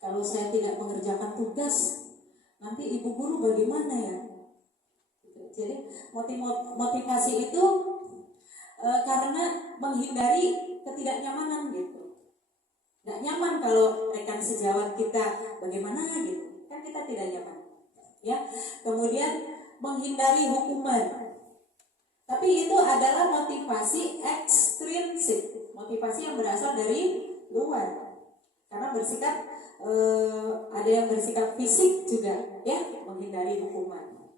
Kalau saya tidak mengerjakan tugas, nanti ibu guru bagaimana ya? Jadi motivasi itu karena menghindari ketidaknyamanan gitu. Nggak nyaman kalau rekan sejawat kita bagaimana gitu, kan kita tidak nyaman. Ya, kemudian menghindari hukuman. Tapi itu adalah motivasi ekstrinsik, motivasi yang berasal dari luar. Karena bersikap ada yang bersikap fisik juga, ya, menghindari hukuman.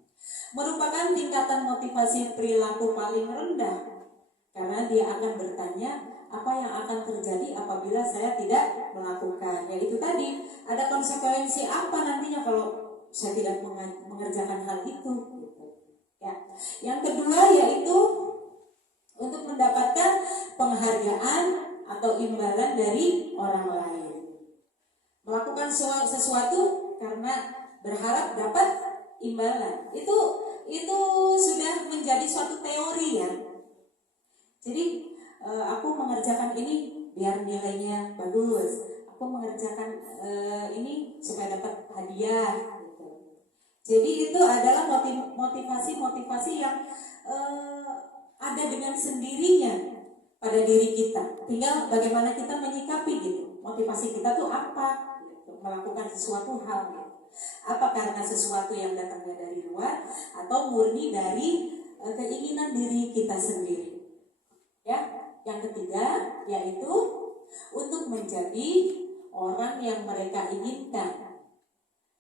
Merupakan tingkatan motivasi perilaku paling rendah, karena dia akan bertanya apa yang akan terjadi apabila saya tidak melakukan. Yaitu tadi, ada konsekuensi apa nantinya kalau saya tidak mengerjakan hal itu. Ya. Yang kedua yaitu untuk mendapatkan penghargaan atau imbalan dari orang lain. Melakukan sesuatu karena berharap dapat imbalan. Itu sudah menjadi suatu teori ya. Jadi aku mengerjakan ini biar nilainya bagus. Aku mengerjakan ini supaya dapat hadiah. Gitu. Jadi itu adalah motivasi yang ada dengan sendirinya pada diri kita. Tinggal bagaimana kita menyikapi gitu. Motivasi kita tuh apa? Gitu. Melakukan sesuatu hal. Gitu. Apa karena sesuatu yang datangnya dari luar atau murni dari keinginan diri kita sendiri. Ya, yang ketiga yaitu untuk menjadi orang yang mereka inginkan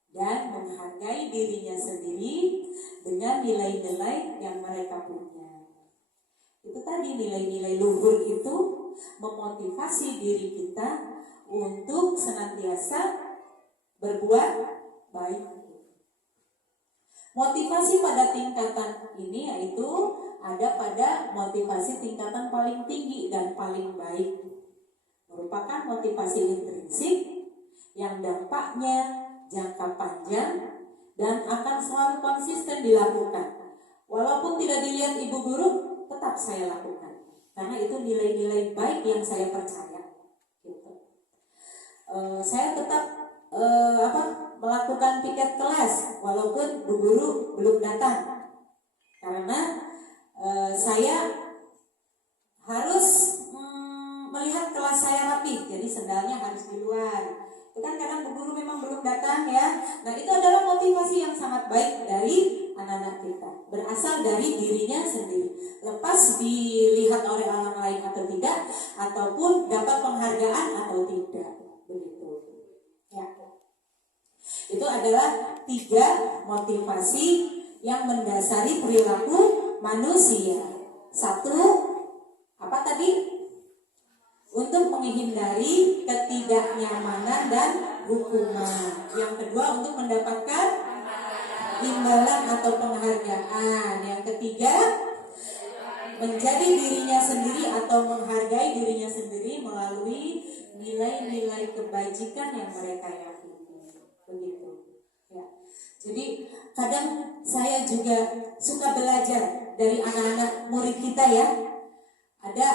dan menghargai dirinya sendiri dengan nilai-nilai yang mereka punya. Itu tadi nilai-nilai luhur itu memotivasi diri kita untuk senantiasa berbuat baik. Motivasi pada tingkatan ini yaitu ada pada motivasi tingkatan paling tinggi dan paling baik. Merupakan motivasi intrinsik yang dampaknya jangka panjang dan akan selalu konsisten dilakukan. Walaupun tidak dilihat ibu guru, tetap saya lakukan. Karena itu nilai-nilai baik yang saya percaya. Gitu. Saya tetap melakukan piket kelas walaupun bu guru belum datang. Karena saya harus melihat kelas saya rapi, jadi sendalnya harus di luar. Itu kan kadang bu guru memang belum datang ya. Nah itu adalah motivasi yang sangat baik dari anak-anak kita, berasal dari dirinya sendiri. Lepas dilihat oleh orang lain atau tidak, ataupun dapat penghargaan atau tidak, begitu. Ya. Itu adalah 3 motivasi yang mendasari perilaku manusia. 1, apa tadi? Untuk menghindari ketidaknyamanan dan hukuman. Yang kedua, untuk mendapatkan imbalan atau penghargaan. Yang ketiga, menjadi dirinya sendiri atau menghargai dirinya sendiri melalui nilai-nilai kebajikan yang mereka yakini. Begitu. Ya. Jadi kadang saya juga suka belajar dari anak-anak murid kita ya. Ada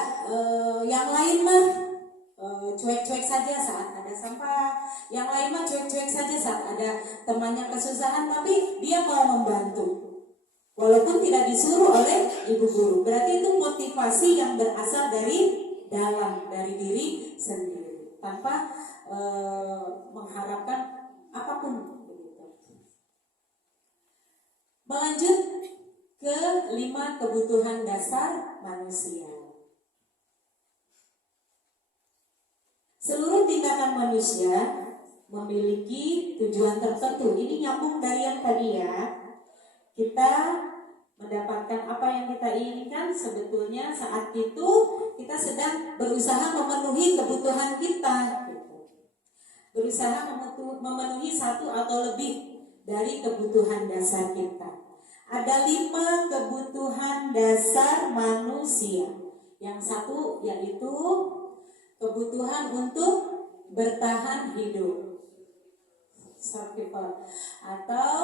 yang lain mah cuek-cuek saja saat ada sampah, yang lain mah cuek-cuek saja saat ada temannya kesusahan, tapi dia mau membantu walaupun tidak disuruh oleh ibu guru. Berarti itu motivasi yang berasal dari dalam, dari diri sendiri, tanpa mengharapkan apapun. Melanjut ke 5 kebutuhan dasar manusia. Seluruh tindakan manusia memiliki tujuan tertentu. Ini nyambung dari yang tadi ya. Kita mendapatkan apa yang kita inginkan, sebetulnya saat itu kita sedang berusaha memenuhi kebutuhan kita. Berusaha memenuhi 1 atau lebih dari kebutuhan dasar kita. Ada 5 kebutuhan dasar manusia. Yang 1 yaitu kebutuhan untuk bertahan hidup, survival, atau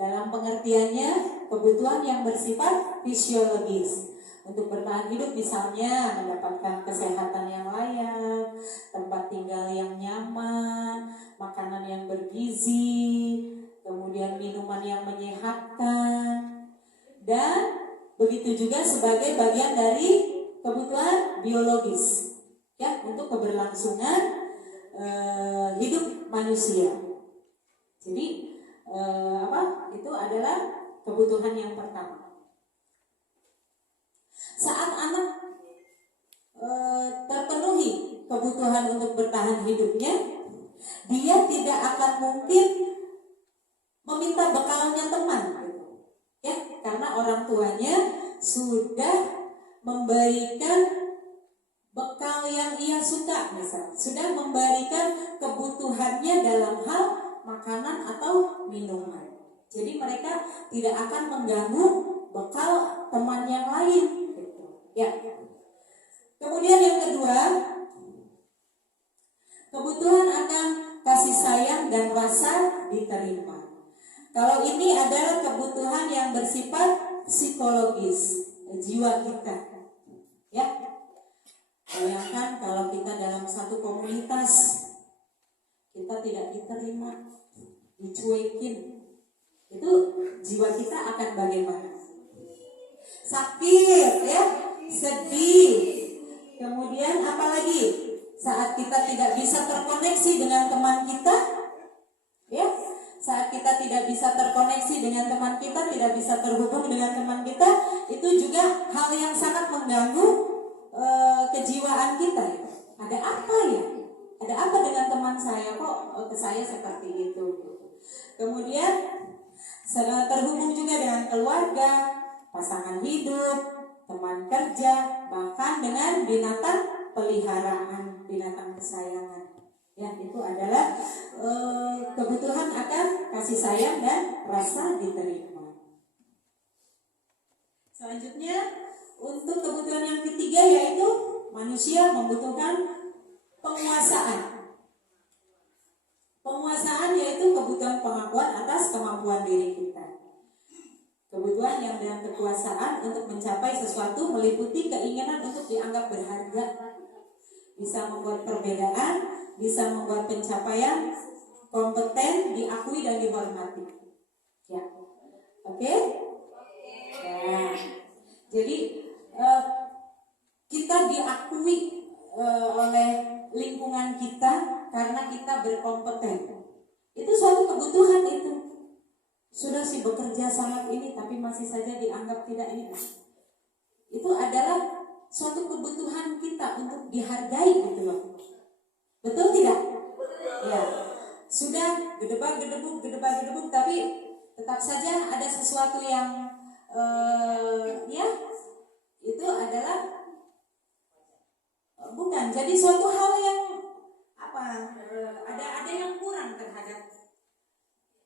dalam pengertiannya kebutuhan yang bersifat fisiologis. Untuk bertahan hidup misalnya mendapatkan kesehatan yang layak, tempat tinggal yang nyaman, makanan yang bergizi, kemudian minuman yang menyehatkan, dan begitu juga sebagai bagian dari kebutuhan biologis. Ya, untuk keberlangsungan hidup manusia. Jadi itu adalah kebutuhan yang pertama. Saat anak terpenuhi kebutuhan untuk bertahan hidupnya, dia tidak akan mungkin meminta bekalnya teman, ya, karena orang tuanya sudah memberikan bekal yang ia suka, misalnya sudah memberikan kebutuhannya dalam hal makanan atau minuman. Jadi mereka tidak akan mengganggu bekal teman yang lain. Gitu. Ya. Kemudian yang kedua, kebutuhan akan kasih sayang dan rasa diterima. Kalau ini adalah kebutuhan yang bersifat psikologis, jiwa kita. Ya. Bayangkan kalau kita dalam satu komunitas, kita tidak diterima, dicuekin, itu jiwa kita akan bagaimana? Sakit, ya, sedih. Kemudian apalagi? Saat kita tidak bisa terkoneksi dengan teman kita, ya, saat kita tidak bisa terkoneksi dengan teman kita, tidak bisa terhubung dengan teman kita, itu juga hal yang sangat mengganggu kejiwaan kita. Ada apa ya? Ada apa dengan teman saya, kok ke saya seperti itu? Kemudian terhubung juga dengan keluarga, pasangan hidup, teman kerja, bahkan dengan binatang peliharaan, binatang kesayangan. Ya, itu adalah kebutuhan akan kasih sayang dan rasa diterima. Selanjutnya, untuk kebutuhan yang ketiga yaitu manusia membutuhkan penguasaan. Penguasaan yaitu kebutuhan pengakuan atas kemampuan diri kita. Kebutuhan yang dengan kekuasaan untuk mencapai sesuatu meliputi keinginan untuk dianggap berharga, bisa membuat perbedaan, bisa membuat pencapaian kompeten, diakui dan dihormati. Ya, oke? Nah, jadi kita diakui oleh lingkungan kita karena kita berkompeten. Itu suatu kebutuhan itu. Sudah sih bekerja sangat ini tapi masih saja dianggap tidak ini. Itu adalah suatu kebutuhan kita untuk dihargai gitu loh. Betul tidak? Ya. Sudah gedebak-gedebuk tapi tetap saja ada sesuatu yang ya itu adalah bukan. Jadi suatu hal yang ada yang kurang terhadap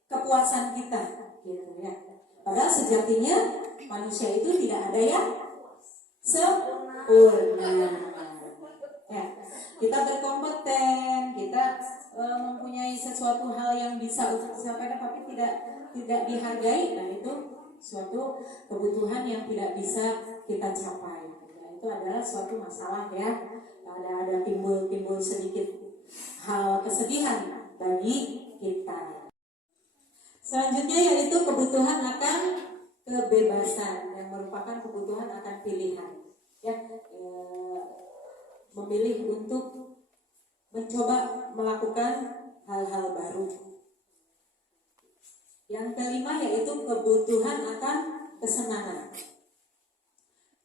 kepuasan kita gitu ya. Padahal sejatinya manusia itu tidak ada yang sempurna. Ya, kita berkompeten, kita mempunyai sesuatu hal yang bisa untuk disampaikan tapi tidak dihargai, dan itu suatu kebutuhan yang tidak bisa kita capai. Ya, itu adalah suatu masalah ya. Ada timbul sedikit hal kesedihan bagi kita. Selanjutnya yaitu kebutuhan akan kebebasan yang merupakan kebutuhan akan pilihan. Ya, memilih untuk mencoba melakukan hal-hal baru. Yang kelima yaitu kebutuhan akan kesenangan.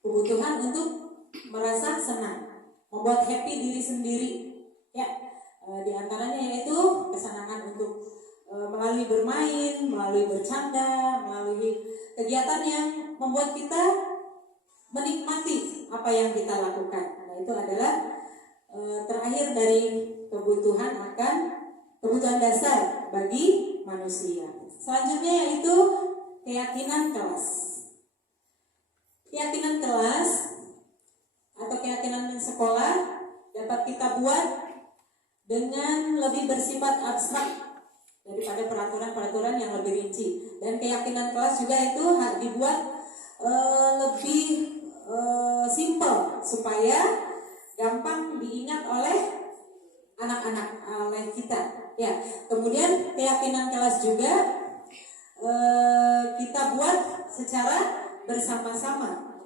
Kebutuhan untuk merasa senang, membuat happy diri sendiri. Ya, di antaranya yaitu kesenangan untuk melalui bermain, melalui bercanda, melalui kegiatan yang membuat kita menikmati apa yang kita lakukan. Nah, itu adalah terakhir dari kebutuhan dasar bagi manusia. Selanjutnya yaitu keyakinan kelas. Keyakinan kelas atau keyakinan sekolah dapat kita buat dengan lebih bersifat abstrak daripada peraturan-peraturan yang lebih rinci. Dan keyakinan kelas juga itu dibuat lebih simple supaya gampang diingat oleh anak-anak, oleh kita. Ya, kemudian keyakinan kelas juga kita buat secara bersama-sama.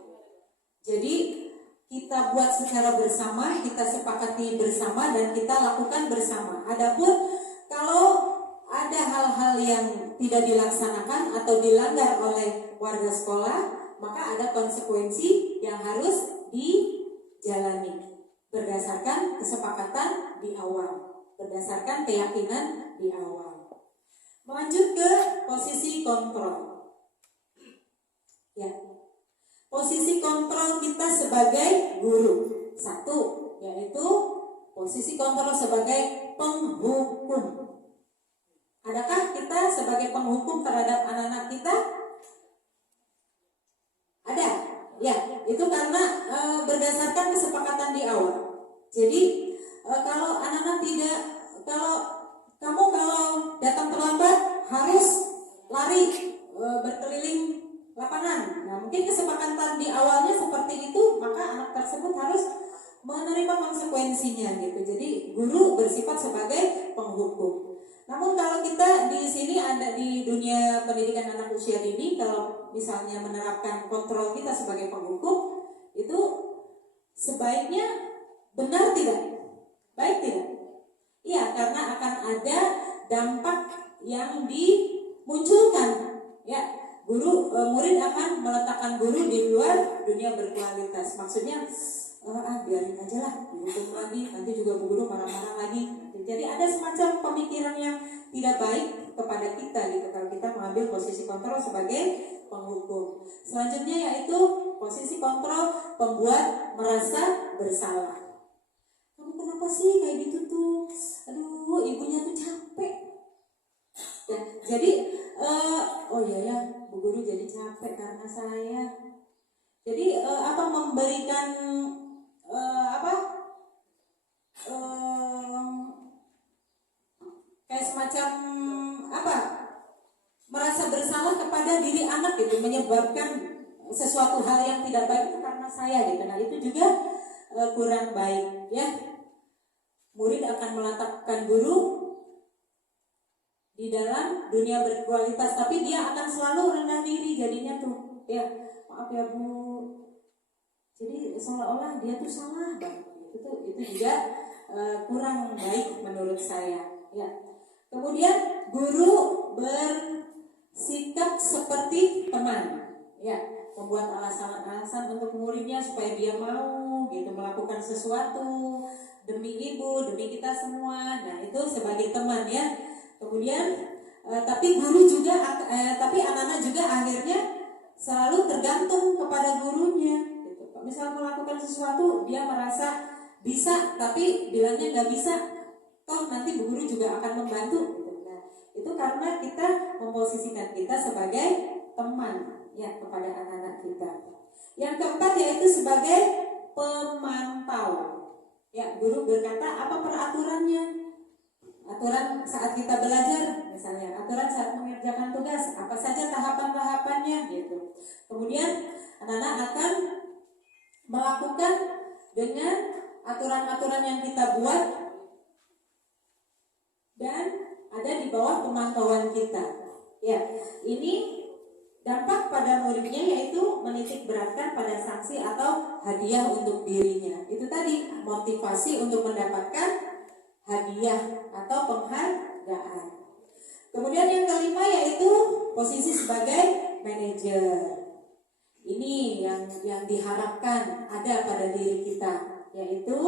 Jadi kita buat secara bersama, kita sepakati bersama dan kita lakukan bersama. Adapun kalau ada hal-hal yang tidak dilaksanakan atau dilanggar oleh warga sekolah, maka ada konsekuensi yang harus dijalani berdasarkan kesepakatan di awal, berdasarkan keyakinan di awal. Lanjut ke posisi kontrol. Ya, posisi kontrol kita sebagai guru. Satu, yaitu posisi kontrol sebagai penghukum. Adakah kita sebagai penghukum terhadap anak-anak kita? Ada. Ya, Itu karena berdasarkan kesepakatan di awal. Jadi kalau anak-anak kalau datang terlambat harus lari berkeliling lapangan. Nah, mungkin kesepakatan di awalnya seperti itu, maka anak tersebut harus menerima konsekuensinya gitu. Jadi guru bersifat sebagai penghukum. Namun kalau kita di sini ada di dunia pendidikan anak usia dini, kalau misalnya menerapkan kontrol kita sebagai penghukum, itu sebaiknya benar tidak? Baik tidak? Iya, karena akan ada dampak yang dimunculkan. Ya, murid akan meletakkan guru di luar dunia berkualitas. Maksudnya biarin aja lah, dihukum lagi, nanti juga bu guru marah-marah lagi. Jadi ada semacam pemikiran yang tidak baik kepada kita gitu kalau kita mengambil posisi kontrol sebagai penghukum. Selanjutnya yaitu posisi kontrol pembuat merasa bersalah. Kamu kenapa sih kayak gitu tuh? Aduh, ibunya tuh capek. Ya, jadi oh iya ya, bu guru jadi capek karena saya. Jadi memberikan kayak semacam merasa bersalah kepada diri anak gitu, menyebabkan sesuatu hal yang tidak baik itu karena saya gitu. Nah, itu juga kurang baik ya. Murid akan meletakkan guru di dalam dunia berkualitas, tapi dia akan selalu rendah diri jadinya tuh. Ya, maaf ya bu, jadi seolah-olah dia tuh salah banget. Itu juga kurang baik menurut saya. Ya. Kemudian guru bersikap seperti teman. Ya, membuat alasan-alasan untuk muridnya supaya dia mau gitu melakukan sesuatu demi ibu, demi kita semua. Nah, itu sebagai teman ya. Kemudian tapi anak-anak juga akhirnya selalu tergantung kepada gurunya gitu. Misal melakukan sesuatu dia merasa bisa tapi bilangnya nggak bisa, toh nanti bu guru juga akan membantu gitu. Nah, itu karena kita memposisikan kita sebagai teman ya kepada anak-anak kita. Yang keempat yaitu sebagai pemantau. Ya, guru berkata apa peraturannya? Aturan saat kita belajar, misalnya aturan saat mengerjakan tugas, apa saja tahapan-tahapannya gitu. Kemudian anak-anak akan melakukan dengan aturan-aturan yang kita buat dan ada di bawah pemantauan kita. Ya, ini dampak pada muridnya yaitu menitik beratkan pada sanksi atau hadiah untuk dirinya. Itu tadi motivasi untuk mendapatkan hadiah atau penghargaan. Kemudian yang kelima yaitu posisi sebagai manajer. Ini yang diharapkan ada pada diri kita, yaitu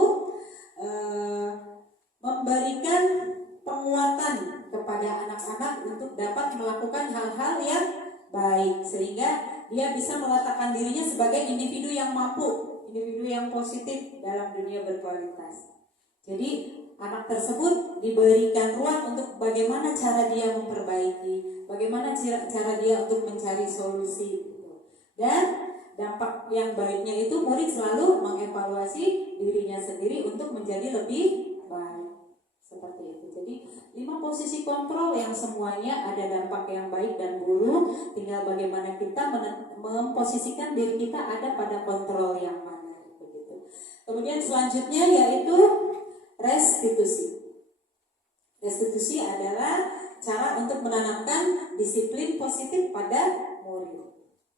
memberikan penguatan kepada anak-anak untuk dapat melakukan hal-hal yang baik sehingga dia bisa meletakkan dirinya sebagai individu yang mampu, individu yang positif dalam dunia berkualitas. Jadi anak tersebut diberikan ruang untuk bagaimana cara dia memperbaiki, bagaimana cara dia untuk mencari solusi. Dan dampak yang baiknya itu murid selalu mengevaluasi dirinya sendiri untuk menjadi lebih baik. Seperti itu. Jadi 5 posisi kontrol yang semuanya ada dampak yang baik dan buruk. Tinggal bagaimana kita memposisikan diri kita ada pada kontrol yang mana. Begitu. Kemudian selanjutnya yaitu restitusi. Restitusi adalah cara untuk menanamkan disiplin positif pada murid.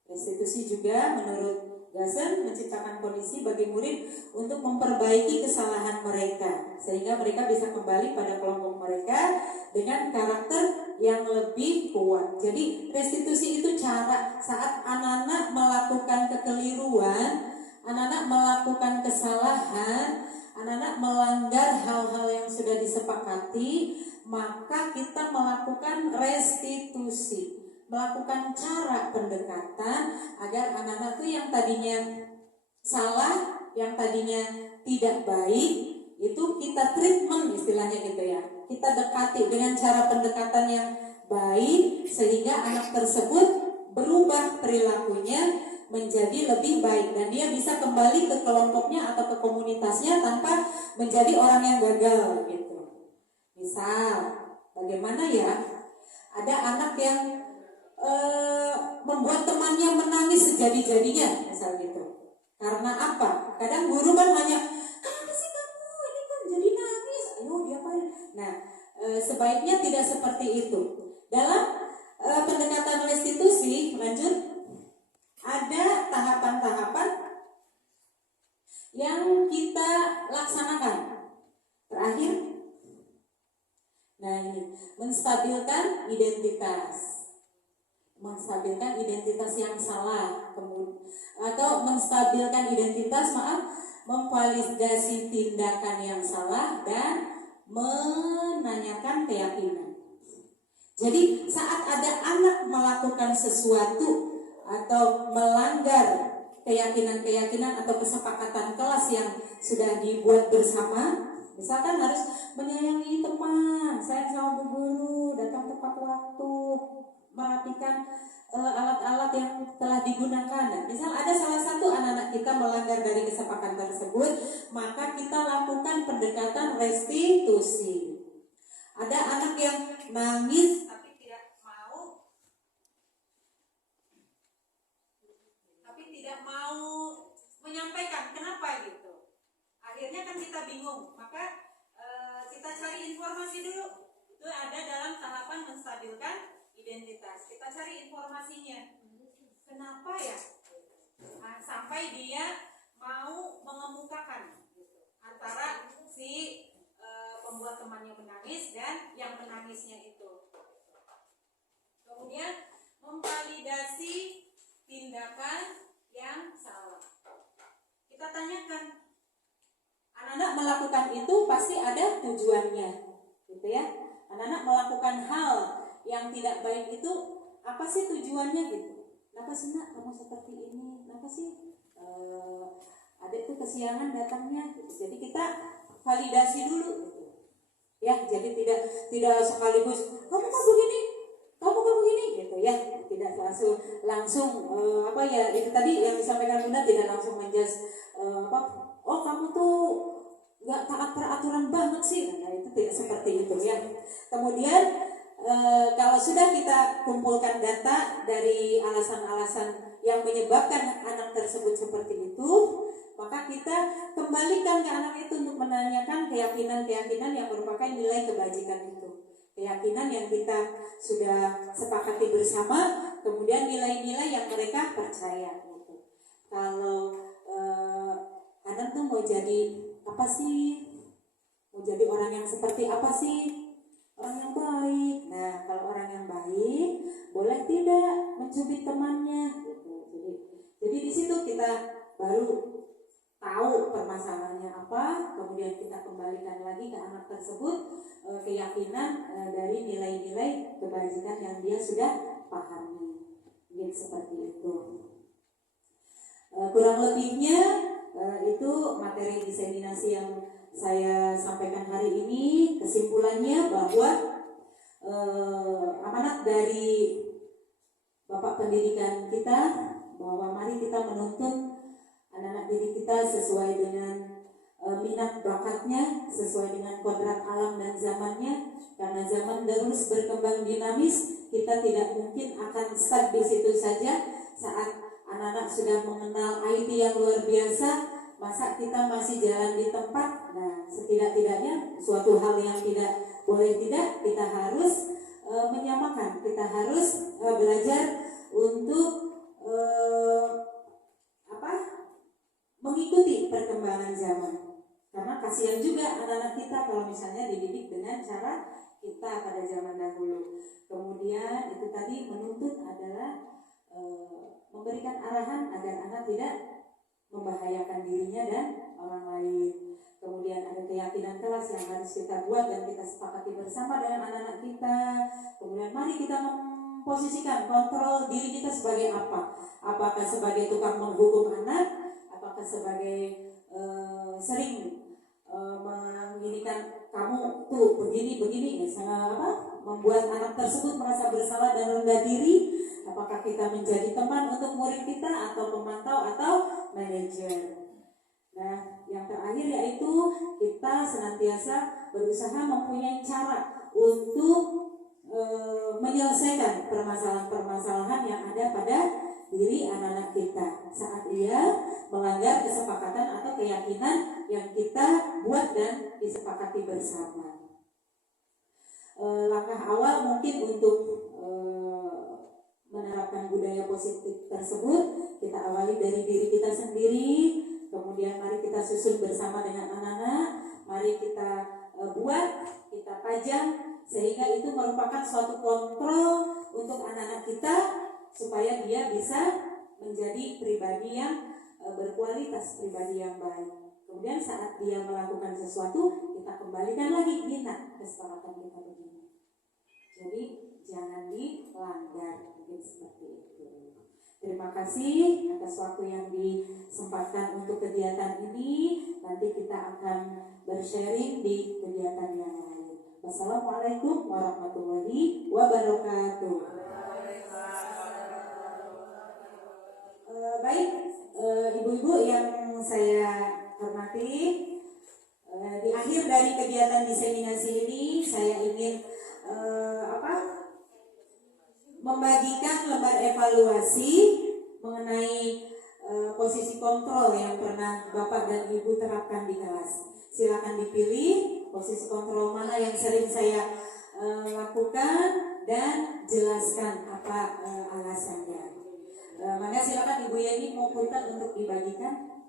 Restitusi juga menurut Gassen menciptakan kondisi bagi murid untuk memperbaiki kesalahan mereka sehingga mereka bisa kembali pada kelompok mereka dengan karakter yang lebih kuat. Jadi restitusi itu cara saat anak-anak melakukan kekeliruan, anak-anak melakukan kesalahan, anak-anak melanggar hal-hal yang sudah disepakati, maka kita melakukan restitusi, melakukan cara pendekatan agar anak-anak itu yang tadinya salah, yang tadinya tidak baik, itu kita treatment istilahnya gitu ya. Kita dekati dengan cara pendekatan yang baik sehingga anak tersebut berubah perilakunya menjadi lebih baik dan dia bisa kembali ke kelompoknya atau ke komunitasnya tanpa menjadi orang yang gagal gitu. Misal, bagaimana ya? Ada anak yang membuat temannya menangis sejadi-jadinya, misal gitu. Karena apa? Kadang guru kan hanya, kenapa sih kamu ini kan jadi nangis? Ayo diapain? Nah, sebaiknya tidak seperti itu. Dalam pendekatan restitusi, lanjut, ada tahapan-tahapan yang kita laksanakan. Terakhir, nah ini, menstabilkan identitas yang salah, atau menstabilkan identitas, memvalidasi tindakan yang salah dan menanyakan keyakinan. Jadi saat ada anak melakukan sesuatu atau melanggar keyakinan-keyakinan atau kesepakatan kelas yang sudah dibuat bersama, misalkan harus menyayangi teman, sayang sama bu guru, datang tepat waktu, merapikan alat-alat yang telah digunakan. Nah, misal ada salah satu anak-anak kita melanggar dari kesepakatan tersebut, maka kita lakukan pendekatan restitusi. Ada anak yang nangis tapi tidak mau menyampaikan kenapa gitu. Akhirnya kan kita bingung, maka kita cari informasi dulu. Itu ada dalam tahapan menstabilkan identitas. Kita cari informasinya. Kenapa ya? Sampai dia mau mengemukakan gitu, antara si pembuat temannya menangis dan yang menangisnya itu. Kemudian memvalidasi tindakan yang salah. Kita tanyakan, anak-anak melakukan itu pasti ada tujuannya, gitu ya. Anak-anak melakukan hal yang tidak baik itu apa sih tujuannya gitu? Kenapa sih nak kamu seperti ini? Kenapa sih adik tuh kesiangan datangnya? Gitu. Jadi kita validasi dulu, gitu. Ya. Jadi tidak sekaligus kamu begini, gitu ya. Tidak langsung apa ya itu tadi yang disampaikan Bunda, tidak langsung menjudge oh kamu tuh nggak taat peraturan banget sih. Nah itu tidak seperti itu ya. Kemudian kalau sudah kita kumpulkan data dari alasan-alasan yang menyebabkan anak tersebut seperti itu, maka kita kembalikan ke anak itu untuk menanyakan keyakinan-keyakinan yang merupakan nilai kebajikan itu. Keyakinan yang kita sudah sepakati bersama, kemudian nilai-nilai yang mereka percaya gitu. Kalau anak tuh mau jadi apa sih? Mau jadi orang yang seperti apa sih? Orang yang baik. Nah, kalau orang yang baik boleh tidak mencubit temannya gitu. Jadi di situ kita baru tahu permasalahannya apa, kemudian kita kembalikan lagi ke anak tersebut keyakinan dari nilai-nilai kebajikan yang dia sudah pahami. Gitu, seperti itu. Kurang lebihnya itu materi diseminasi yang saya sampaikan hari ini. Kesimpulannya bahwa amanat dari Bapak Pendidikan kita bahwa mari kita menuntun anak-anak didik kita sesuai dengan minat bakatnya, sesuai dengan kodrat alam dan zamannya. Karena zaman terus berkembang dinamis, kita tidak mungkin akan stuck di situ saja. Saat anak-anak sudah mengenal IT yang luar biasa, masa kita masih jalan di tempat? Nah, setidak-tidaknya suatu hal yang tidak boleh tidak, kita harus menyamakan. Kita harus belajar untuk mengikuti perkembangan zaman. Karena kasihan juga anak-anak kita kalau misalnya dididik dengan cara kita pada zaman dahulu. Kemudian itu tadi menuntut adalah memberikan arahan agar anak tidak membahayakan dirinya dan orang lain. Kemudian ada keyakinan kelas yang harus kita buat dan kita sepakati bersama dengan anak-anak kita. Kemudian mari kita memposisikan kontrol diri kita sebagai apa? Apakah sebagai tukang menghukum anak? Apakah sebagai sering menginginkan kamu tuh begini ya, membuat anak tersebut merasa bersalah dan rendah diri? Apakah kita menjadi teman untuk murid kita atau pemantau atau manajer. Nah, yang terakhir yaitu kita senantiasa berusaha mempunyai cara untuk menyelesaikan permasalahan-permasalahan yang ada pada diri anak-anak kita saat ia melanggar kesepakatan atau keyakinan yang kita buat dan disepakati bersama. Langkah awal mungkin untuk menerapkan budaya positif tersebut, kita awali dari diri kita sendiri, kemudian mari kita susun bersama dengan anak-anak, mari kita buat, kita pajang, sehingga itu merupakan suatu kontrol untuk anak-anak kita supaya dia bisa menjadi pribadi yang berkualitas, pribadi yang baik. Kemudian saat dia melakukan sesuatu, kita kembalikan lagi, ingat kesepakatan kita begini. Jadi jangan dilanggar, mungkin seperti itu. Terima kasih atas waktu yang disempatkan untuk kegiatan ini. Nanti kita akan bersharing di kegiatan yang lain. Wassalamualaikum warahmatullahi wabarakatuh. Baik, ibu-ibu yang saya hormati, di akhir dari kegiatan diseminasi ini saya ingin membagikan lembar evaluasi mengenai posisi kontrol yang pernah Bapak dan Ibu terapkan di kelas. Silakan dipilih posisi kontrol mana yang sering saya lakukan dan jelaskan apa alasannya. Maka silakan Ibu Yani mau punten untuk dibagikan.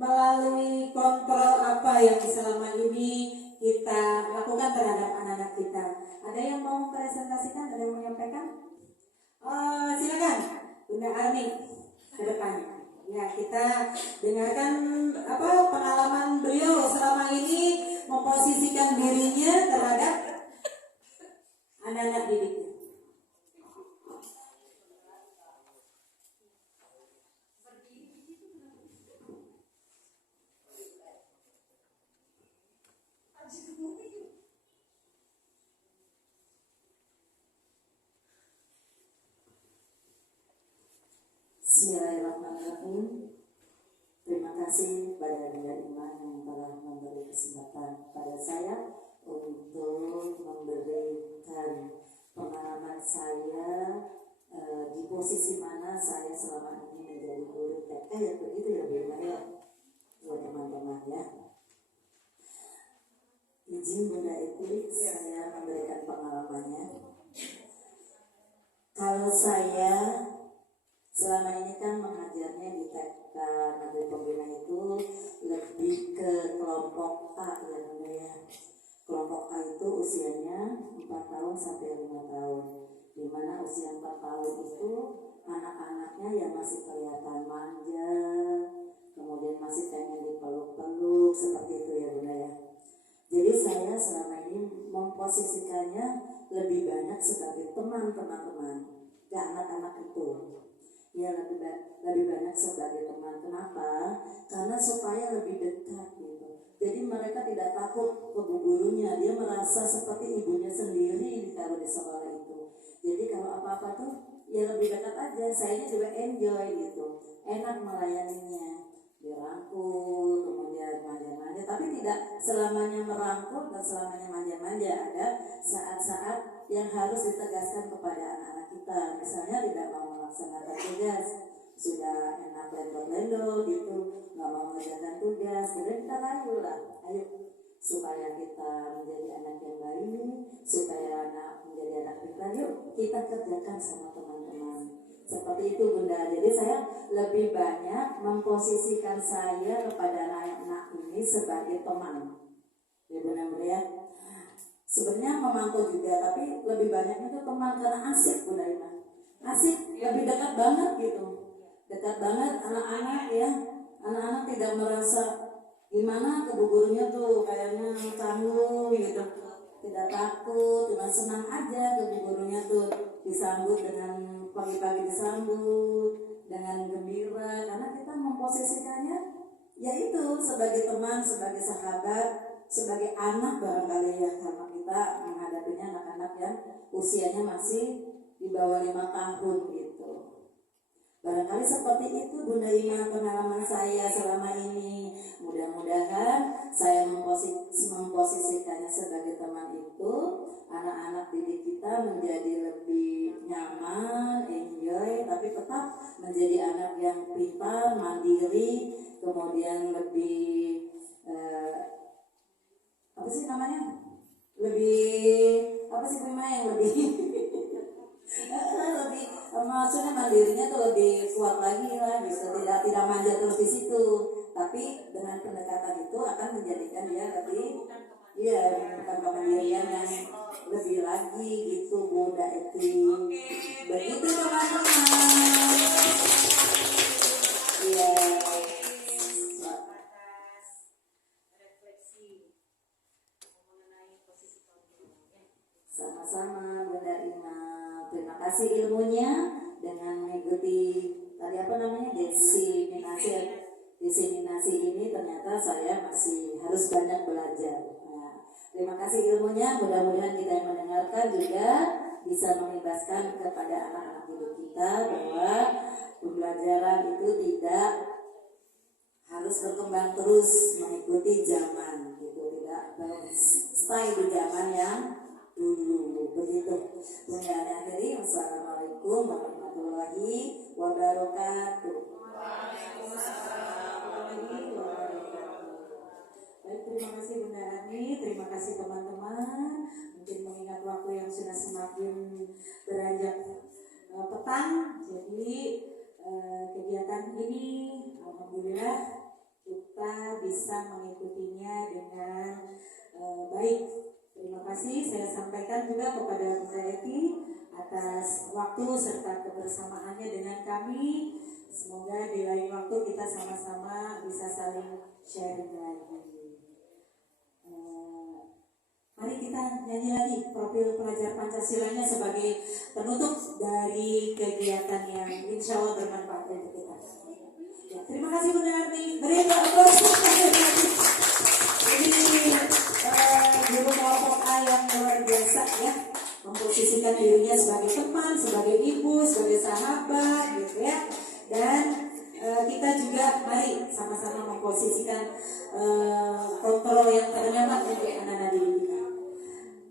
Melalui kontrol apa yang selama ini kita lakukan terhadap anak-anak kita. Ada yang mau presentasikan? Ada yang menyampaikan? Silakan Bunda Arni ke depan. Ya, kita dengarkan pengalaman beliau selama ini memposisikan dirinya terhadap anak-anak didiknya. Bismillahirrahmanirrahim. Terima kasih pada Bunda Iman yang telah memberi kesempatan pada saya untuk memberikan pengalaman saya di posisi mana saya selama ini menjadi guru TK, ya begitu ya Bu Iman ya, buat teman-teman ya. Izin Bunda Eti, saya memberikan pengalamannya. Kalau saya selama ini kan mengajarnya di TK Negeri Pembina itu lebih ke kelompok A ya Bunda ya. Kelompok A itu usianya 4 tahun sampai 5 tahun. Di mana usia 4 tahun itu anak-anaknya yang masih kelihatan manja, kemudian masih pengen dipeluk-peluk seperti itu ya Bunda ya. Jadi saya selama ini memposisikannya lebih banyak sebagai teman-teman ya anak-anak itu. Ya lebih banyak sebagai teman. Kenapa? Karena supaya lebih dekat gitu. Jadi mereka tidak takut ke bu gurunya. Dia merasa seperti ibunya sendiri kalau di sekolah itu. Jadi kalau apa-apa tuh ya lebih dekat aja. Saya juga enjoy gitu. Enak melayaninya. Dirangkul, kemudian manja-manja. Tapi tidak selamanya merangkul dan selamanya manja-manja. Ada saat-saat yang harus ditegaskan kepada anak-anak kita. Misalnya tidak mau melaksanakan tugas, sudah enak lendo-lendo gitu, nggak mau mengerjakan tugas, kemudian kita rayu lah, ayo supaya kita menjadi anak yang baik, supaya anak menjadi anak kita, yuk kita kerjakan sama teman-teman. Seperti itu Bunda. Jadi saya lebih banyak memposisikan saya kepada anak-anak ini sebagai teman. Ya benar-benar ya. sebenarnya memantau juga, tapi lebih banyaknya itu teman karena asik Bunda Ima. Asik, lebih dekat banget gitu. Dekat banget anak-anak ya. Anak-anak tidak merasa gimana ke Bu gurunya tuh kayaknya canggung gitu. Tidak takut, cuma senang aja ke Bu gurunya tuh, disambut dengan pagi-pagi, disambut dengan gembira karena kita memposisikannya yaitu sebagai teman, sebagai sahabat, sebagai anak barangkali ya, karena kita menghadapinya anak-anak yang usianya masih di bawah 5 tahun gitu. Barangkali seperti itu Bunda Ima pengalaman saya selama ini. Mudah-mudahan saya memposisikannya sebagai teman itu, anak-anak didik kita menjadi lebih nyaman, enjoy, tapi tetap menjadi anak yang pintar, mandiri, kemudian lebih apa sih namanya? Lebih apa sih Bima yang lebih lebih maksudnya mandirinya tuh lebih kuat lagi lah, bisa tidak manja terus di situ, tapi dengan pendekatan itu akan menjadikan dia lebih bukan kemandirian yang lebih lagi gitu Bunda Eti. Begitu teman-teman. Iya. Sama-sama Bunda Ima. Terima kasih ilmunya dengan mengikuti tadi apa namanya diseminasi ini, ternyata saya masih harus banyak belajar. Nah, terima kasih ilmunya, mudah-mudahan kita yang mendengarkan juga bisa mengibaskan kepada anak-anak didik kita bahwa pembelajaran itu tidak harus berkembang terus mengikuti zaman gitu, tidak stay di zaman yang dulu. Begitu. Kemudian akhiri, wassalamualaikum warahmatullahi wabarakatuh. Baik, terima kasih Bunda Ani, terima kasih teman-teman. Mungkin mengingat waktu yang sudah semakin beranjak petang, jadi kegiatan ini alhamdulillah kita bisa mengikutinya dengan baik. Terima kasih saya sampaikan juga kepada Bunda Eti atas waktu serta kebersamaannya dengan kami. Semoga di lain waktu kita sama-sama bisa saling sharing lagi. Mari kita nyanyi lagi profil pelajar Pancasilanya sebagai penutup dari kegiatan yang insya Allah bermanfaat untuk kita. Ya, terima kasih Bunda Arni. Beri aplaus. Guru kelompok A yang luar biasa ya, memposisikan dirinya sebagai teman, sebagai ibu, sebagai sahabat gitu ya. Dan kita juga mari sama-sama memposisikan kontrol yang terdapat untuk anak-anak didik kita.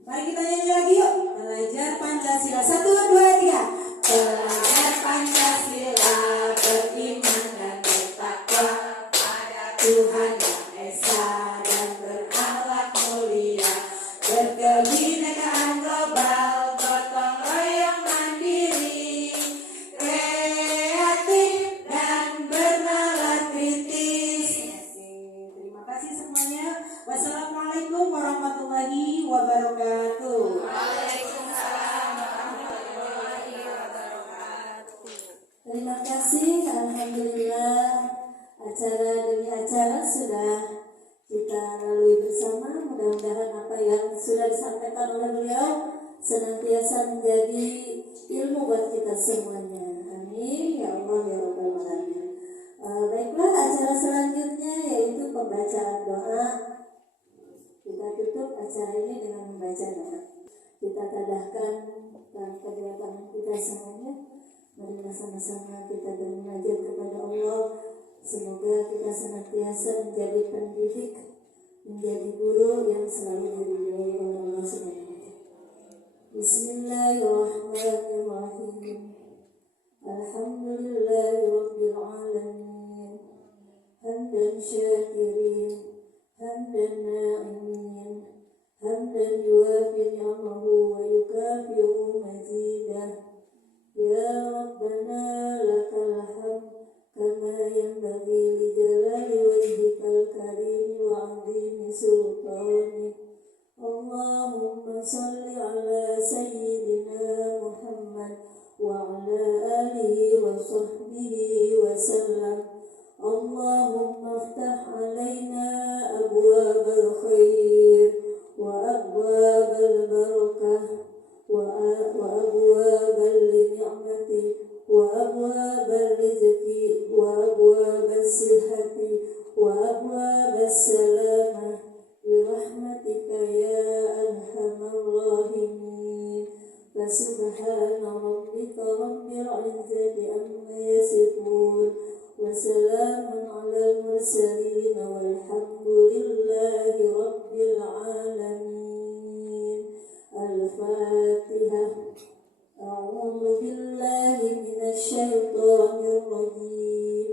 Mari kita nyanyi lagi yuk. Belajar Pancasila 1, 2, 3. Belajar Pancasila, beriman dan bertakwa pada Tuhan Yang Esa dan berakhlak mulia, berkebinekaan global, gotong royong mandiri, kreatif dan bernalar kritis. Terima kasih semuanya. Wassalamualaikum warahmatullahi wabarakatuh. Waalaikumsalam warahmatullahi wabarakatuh. Terima kasih, alhamdulillah acara demi acara sudah kita lalui bersama. Mudah-mudahan apa yang sudah disampaikan oleh beliau senantiasa menjadi ilmu buat kita semuanya. Amin ya Allah ya Rabbal alamin. Baiklah, acara selanjutnya yaitu pembacaan doa. Kita tutup acara ini dengan membaca doa. Kita tadahkan dan kedatangan kita semuanya. Marilah sama-sama kita bermunajat kepada Allah. Semoga kita senantiasa menjadi pendidik, menjadi guru yang selalu diridhoi oleh Allah Subhanahu wa taala. Bismillahirrahmanirrahim. Alhamdulillahirabbil alamin. Hamdan syakirin, hamdan na'imin, hamdan yuwafi ni'amahu wa yukafi'u mazidah. Ya Rabbana lakal hamd kama yanbaghi li jalali wajhikal karim wa 'azimi sultanik. Allahumma سيدنا محمد وعلى آله وصحبه وسلم. اللهم افتح علينا أبواب الخير وأبواب البركة وأبواب النعمة وأبواب الرزق وأبواب الصحة وأبواب السلامة برحمتك يا أرحم الراحمين. فسبحان ربك رب العزة عما يصفون وسلام على المرسلين والحمد لله رب العالمين. الفاتحة. أعوذ بالله من الشيطان الرجيم.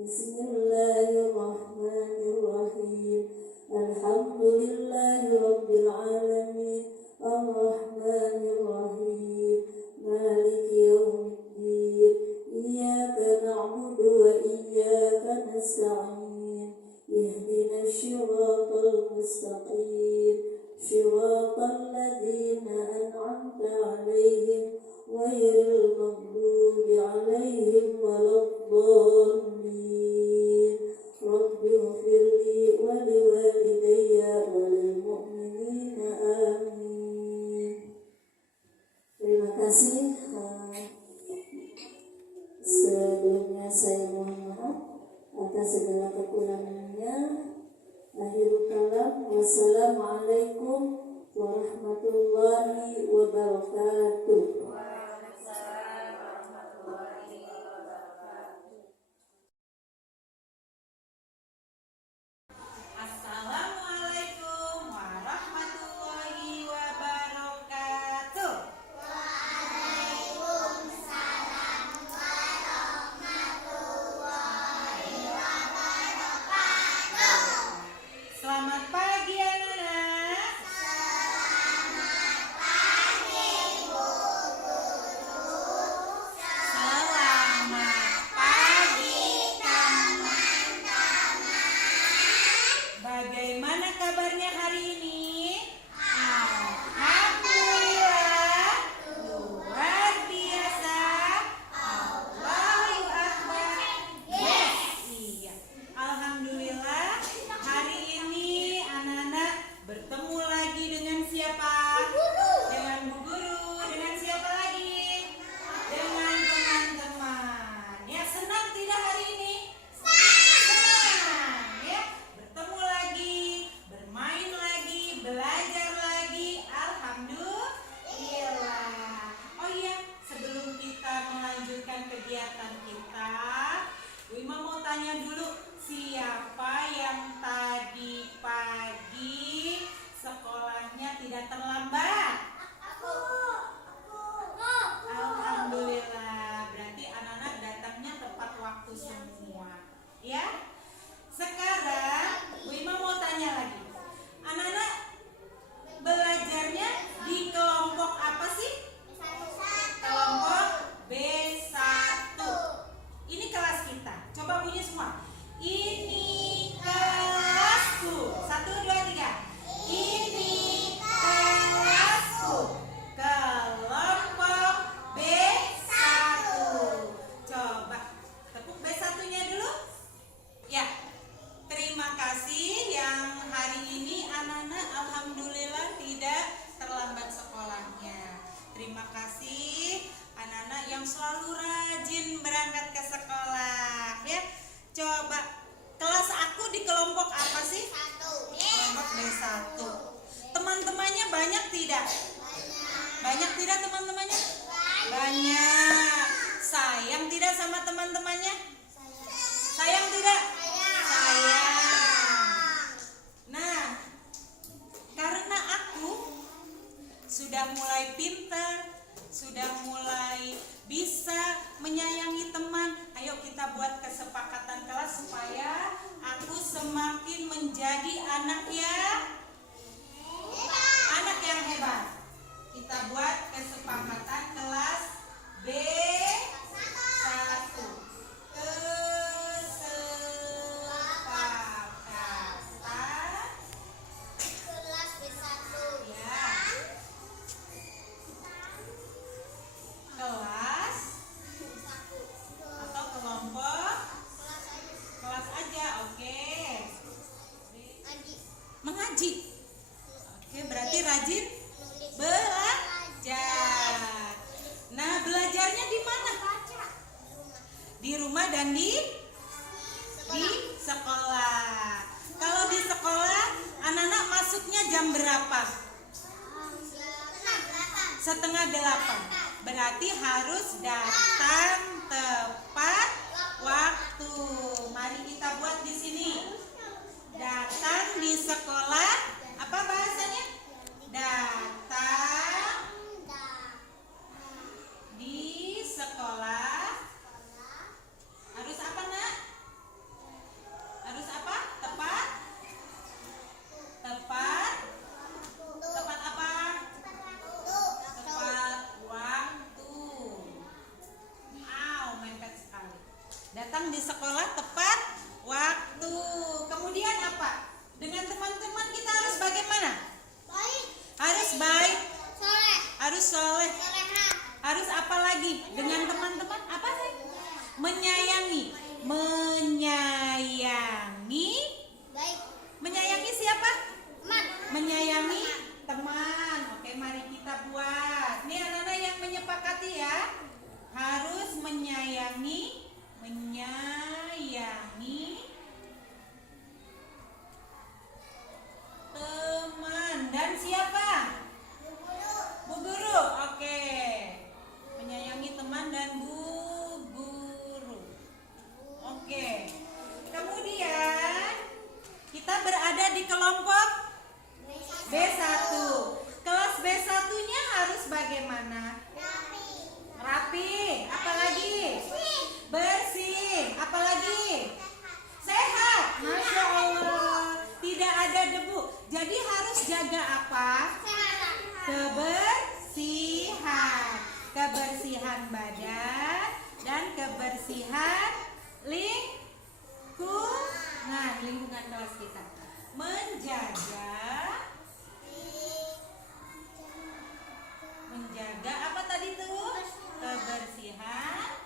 بسم الله الرحمن الرحيم. الحمد لله رب العالمين الرحمن الرحيم مالك يوم الدين. إياك نعبد وإياك نستعين. اهدنا الصراط المستقيم صراط الذين أنعمت عليهم غير المغضوب عليهم ولا الضالين. رب اغفر لي ولوالدي وللمؤمنين آمين. Terima kasih. Sebelumnya saya mohon maaf atas segala kekurangannya. Akhirul kalam. Wassalamualaikum warahmatullahi wabarakatuh. Assalamualaikum warahmatullahi wabarakatuh. Selamat pagi anak-anak. Selamat pagi teman-teman. Bagaimana kabarnya hari ini? Alhamdulillah, luar biasa. Allahu Akbar. Yes, iya. Alhamdulillah, hari ini anak-anak bertemu lagi dengan siapa? Dengan Bu Guru. Dengan siapa lagi? Dengan teman-teman. Ya, senang tidak hari ini? Senang, ya. Bertemu lagi, bermain lagi, belajar lagi. Alhamdulillah. Oh iya, sebelum kita melanjutkan kegiatan kita, Bu Ima mau tanya dulu, siapa yang tadi pagi sekolahnya tidak terlambat? Alhamdulillah, berarti anak-anak datangnya tepat waktu semua. Ya. Sekarang Bu Ima mau tanya lagi. Anak-anak belajarnya di kelompok apa sih? Kelompok B1. Ini kelas kita. Coba bunyi semua. Ini kelasku. 1, 2, 3. Ini kelasku. Kelompok B1. Coba tepuk B1-nya dulu. Ya. Terima kasih yang hari ini anak-anak alhamdulillah tidak terlambat sekolahnya. Terima kasih anak-anak yang selalu rajin berangkat ke sekolah ya. Coba kelas aku di kelompok apa sih? Kelompok B1. Teman-temannya banyak tidak? Banyak tidak teman-temannya? Banyak. Sayang tidak sama teman-temannya? Sayang tidak? Sayang. Nah, karena aku sudah mulai pintar, sudah mulai bisa menyayangi teman, ayo kita buat kesepakatan kelas supaya aku semakin menjadi anak yang hebat. Kita buat kesepakatan kelas B1. Kesepakatan kelas B1. Ya. dan di sekolah. Kalau di sekolah anak-anak masuknya jam berapa? 7:30. Berarti harus datang tepat waktu. Mari kita buat di sini. Datang di sekolah, apa bahasanya? Datang di sekolah. Harus apa, Nak? Harus apa? Tepat? Tepat? Tepat apa? Tepat waktu. Mepet sekali. Datang di sekolah tepat waktu. Kemudian apa? Dengan teman-teman kita harus bagaimana? Harus baik. Harus soleh. Harus apa lagi? Dengan teman-teman apa sih? Menyayangi. Menyayangi siapa? Menyayangi teman. Oke, mari kita buat. Nih anak-anak yang menyepakati ya. Harus menyayangi teman. Dan siapa? Bu guru. Oke. Menyayangi teman dan bu guru. Oke. Kemudian kita berada di kelompok B1. Kelas B1-nya harus bagaimana? Rapi. Apalagi? Bersih. Apalagi? Sehat. Masya Allah. Tidak ada debu. Jadi harus jaga apa? Kebersihan badan dan kebersihan lingkungan kelas kita. Menjaga apa tadi tuh? Kebersihan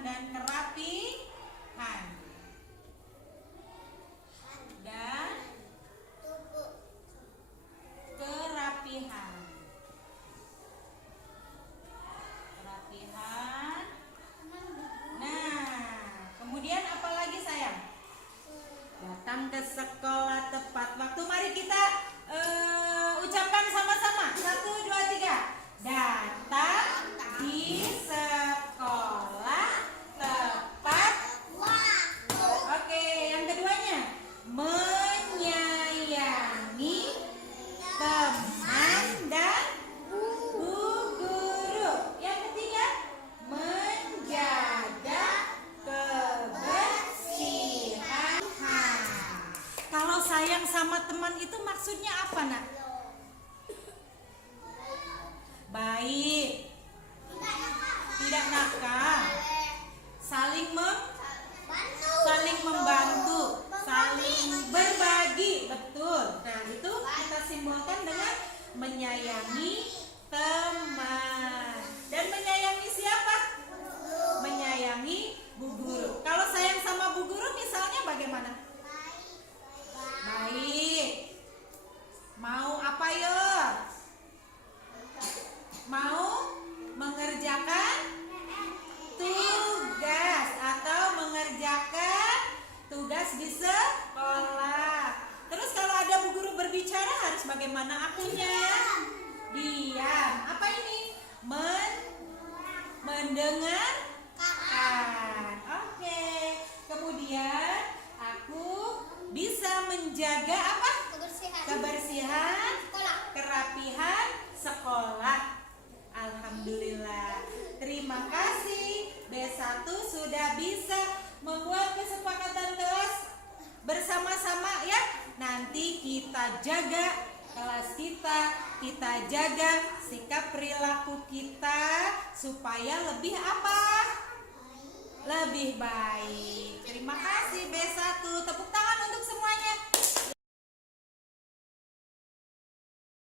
dan kerapihan. Kemudian apa lagi sayang? Datang ke sekolah tepat waktu. Mari kita ucapkan sama-sama. 1, 2, 3. Datang di sekolah tepat waktu. Oke, yang keduanya menyayangi teman dan bu guru. Yang ketiga menjaga kebersihan. Kalau sayang sama teman itu maksudnya apa, Nak? Baik, tidak nakal, saling membantu, saling berbagi, betul. Nah, itu kita simbolkan dengan menyayangi teman. Dan menyayangi siapa? Menyayangi bu guru. Kalau sayang sama bu guru misalnya bagaimana? Baik. Mau apa yo? Mau mengerjakan tugas atau mengerjakan tugas di sekolah. Terus kalau ada bu guru berbicara harus bagaimana akunya? Diam. Apa ini? Mendengarkan. Oke. Kemudian aku bisa menjaga apa? Kebersihan, kerapihan sekolah. Alhamdulillah. Terima kasih. B1 sudah bisa membuat kesepakatan kelas bersama-sama ya. Nanti kita jaga kelas kita jaga sikap perilaku kita supaya lebih apa? Lebih baik. Terima kasih B1. Tepuk tangan.